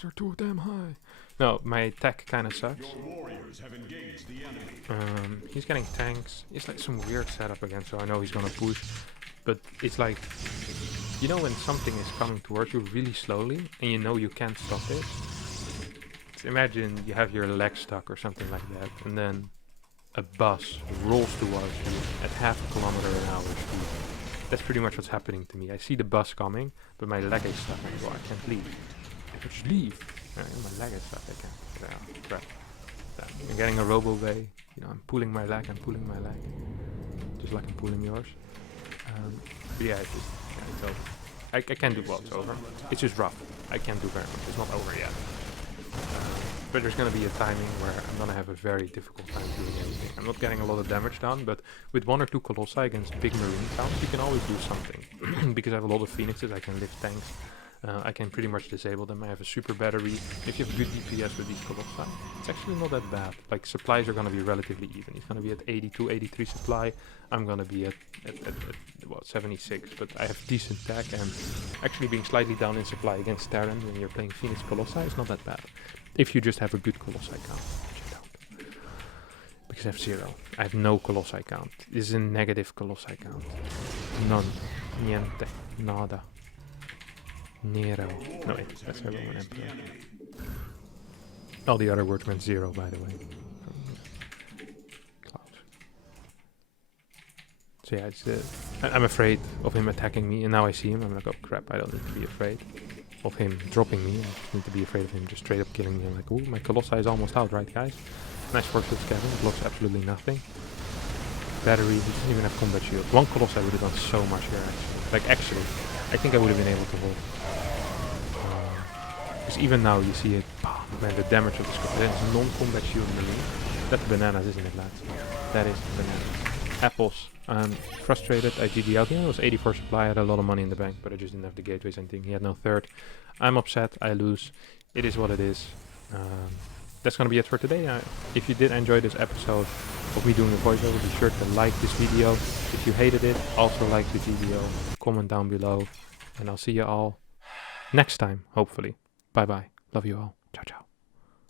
are too damn high. No, my tech kind of sucks. He's getting tanks. It's like some weird setup again, so I know he's gonna push. But it's like, you know when something is coming towards you really slowly, and you know you can't stop it? Imagine you have your leg stuck or something like that, and then a bus rolls towards you at half a kilometer an hour speed. That's pretty much what's happening to me. I see the bus coming, but my leg is stuck. I go, I can't leave. I can just leave. My leg is stuck. I can't get out. Crap. I'm getting a Robo Bay. You know, I'm pulling my leg. Just like I'm pulling yours. But yeah, it's over. I can't do well. It's over. It's just rough. I can't do very much. It's not over yet. But there's going to be a timing where I'm going to have a very difficult time doing anything. I'm not getting a lot of damage done, but with 1 or 2 Colossi against big Marine counts, you can always do something. Because I have a lot of Phoenixes, I can lift tanks. I can pretty much disable them. I have a super battery. If you have good DPS with these Colossi, it's actually not that bad. Like, supplies are going to be relatively even. He's going to be at 82, 83 supply. I'm going to be at 76. But I have decent tech, and actually being slightly down in supply against Terran when you're playing Phoenix Colossi is not that bad. If you just have a good Colossi count, which I don't. Because I have 0. I have no Colossi count. This is a negative Colossi count. None. Niente. Nada. Nero. No, wait, that's a Roman Emperor. All the other words meant 0, by the way. Cloud. So yeah, it's, I'm afraid of him attacking me, and now I see him. I'm like, oh crap, I don't need to be afraid of him dropping me. I need to be afraid of him just straight up killing me. I'm like, oh, my Colossi is almost out, right, guys? Nice work with Kevin. Blocks absolutely nothing. Battery, he doesn't even have combat shield. 1 Colossi would have done so much here, actually. Like, actually, I think I would have been able to hold. Because even now, you see it, man, the damage of this Colossi. There's non-combat shield in the lead. That's bananas, isn't it, lads? That is bananas. Apples. I'm frustrated. I GG out. Yeah, it was 84 supply. I had a lot of money in the bank, but I just didn't have the gateways and anything. He had no third. I'm upset. I lose. It is what it is. That's going to be it for today. If you did enjoy this episode of me doing a voiceover, be sure to like this video. If you hated it, also like the video. Comment down below. And I'll see you all next time, hopefully. Bye bye. Love you all. Ciao, ciao.